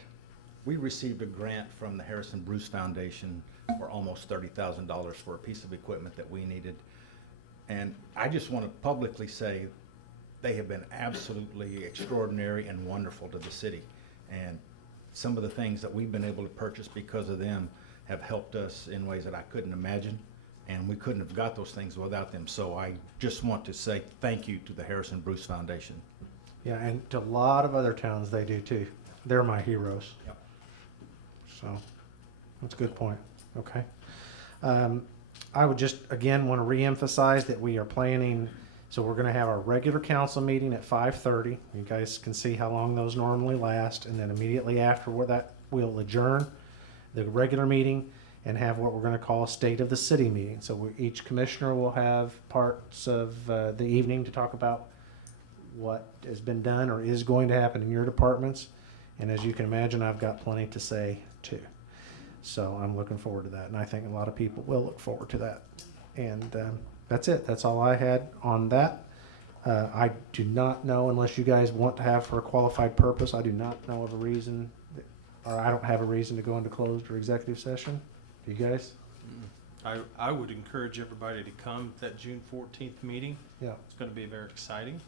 we received a grant from the Harrison Bruce Foundation for almost $30,000 for a piece of equipment that we needed. And I just want to publicly say they have been absolutely extraordinary and wonderful to the city. And some of the things that we've been able to purchase because of them have helped us in ways that I couldn't imagine. And we couldn't have got those things without them. So I just want to say thank you to the Harrison Bruce Foundation. Yeah, and to a lot of other towns they do too. They're my heroes. Yep. So that's a good point. Okay. I would just, again, want to reemphasize that we are planning, so we're going to have our regular council meeting at 5:30. You guys can see how long those normally last. And then immediately after that, we'll adjourn the regular meeting and have what we're going to call a State of the City meeting. So each commissioner will have parts of the evening to talk about what has been done or is going to happen in your departments. And as you can imagine, I've got plenty to say too. So I'm looking forward to that, and I think a lot of people will look forward to that. And that's it. That's all I had on that. I do not know, unless you guys want to have for a qualified purpose, I do not know of a reason, or I don't have a reason to go into closed or executive session. Do you guys? I would encourage everybody to come to that June 14th meeting. Yeah. It's going to be very exciting.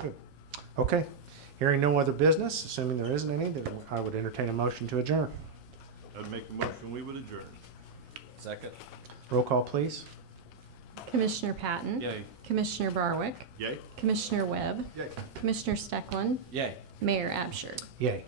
Good. Okay. Hearing no other business, assuming there isn't any, then I would entertain a motion to adjourn. I'd make a motion, we would adjourn. Second. Roll call, please. Commissioner Patton. Yay. Commissioner Barwick. Yay? Commissioner Webb. Yay. Commissioner Stecklin. Yay. Mayor Absher. Yay.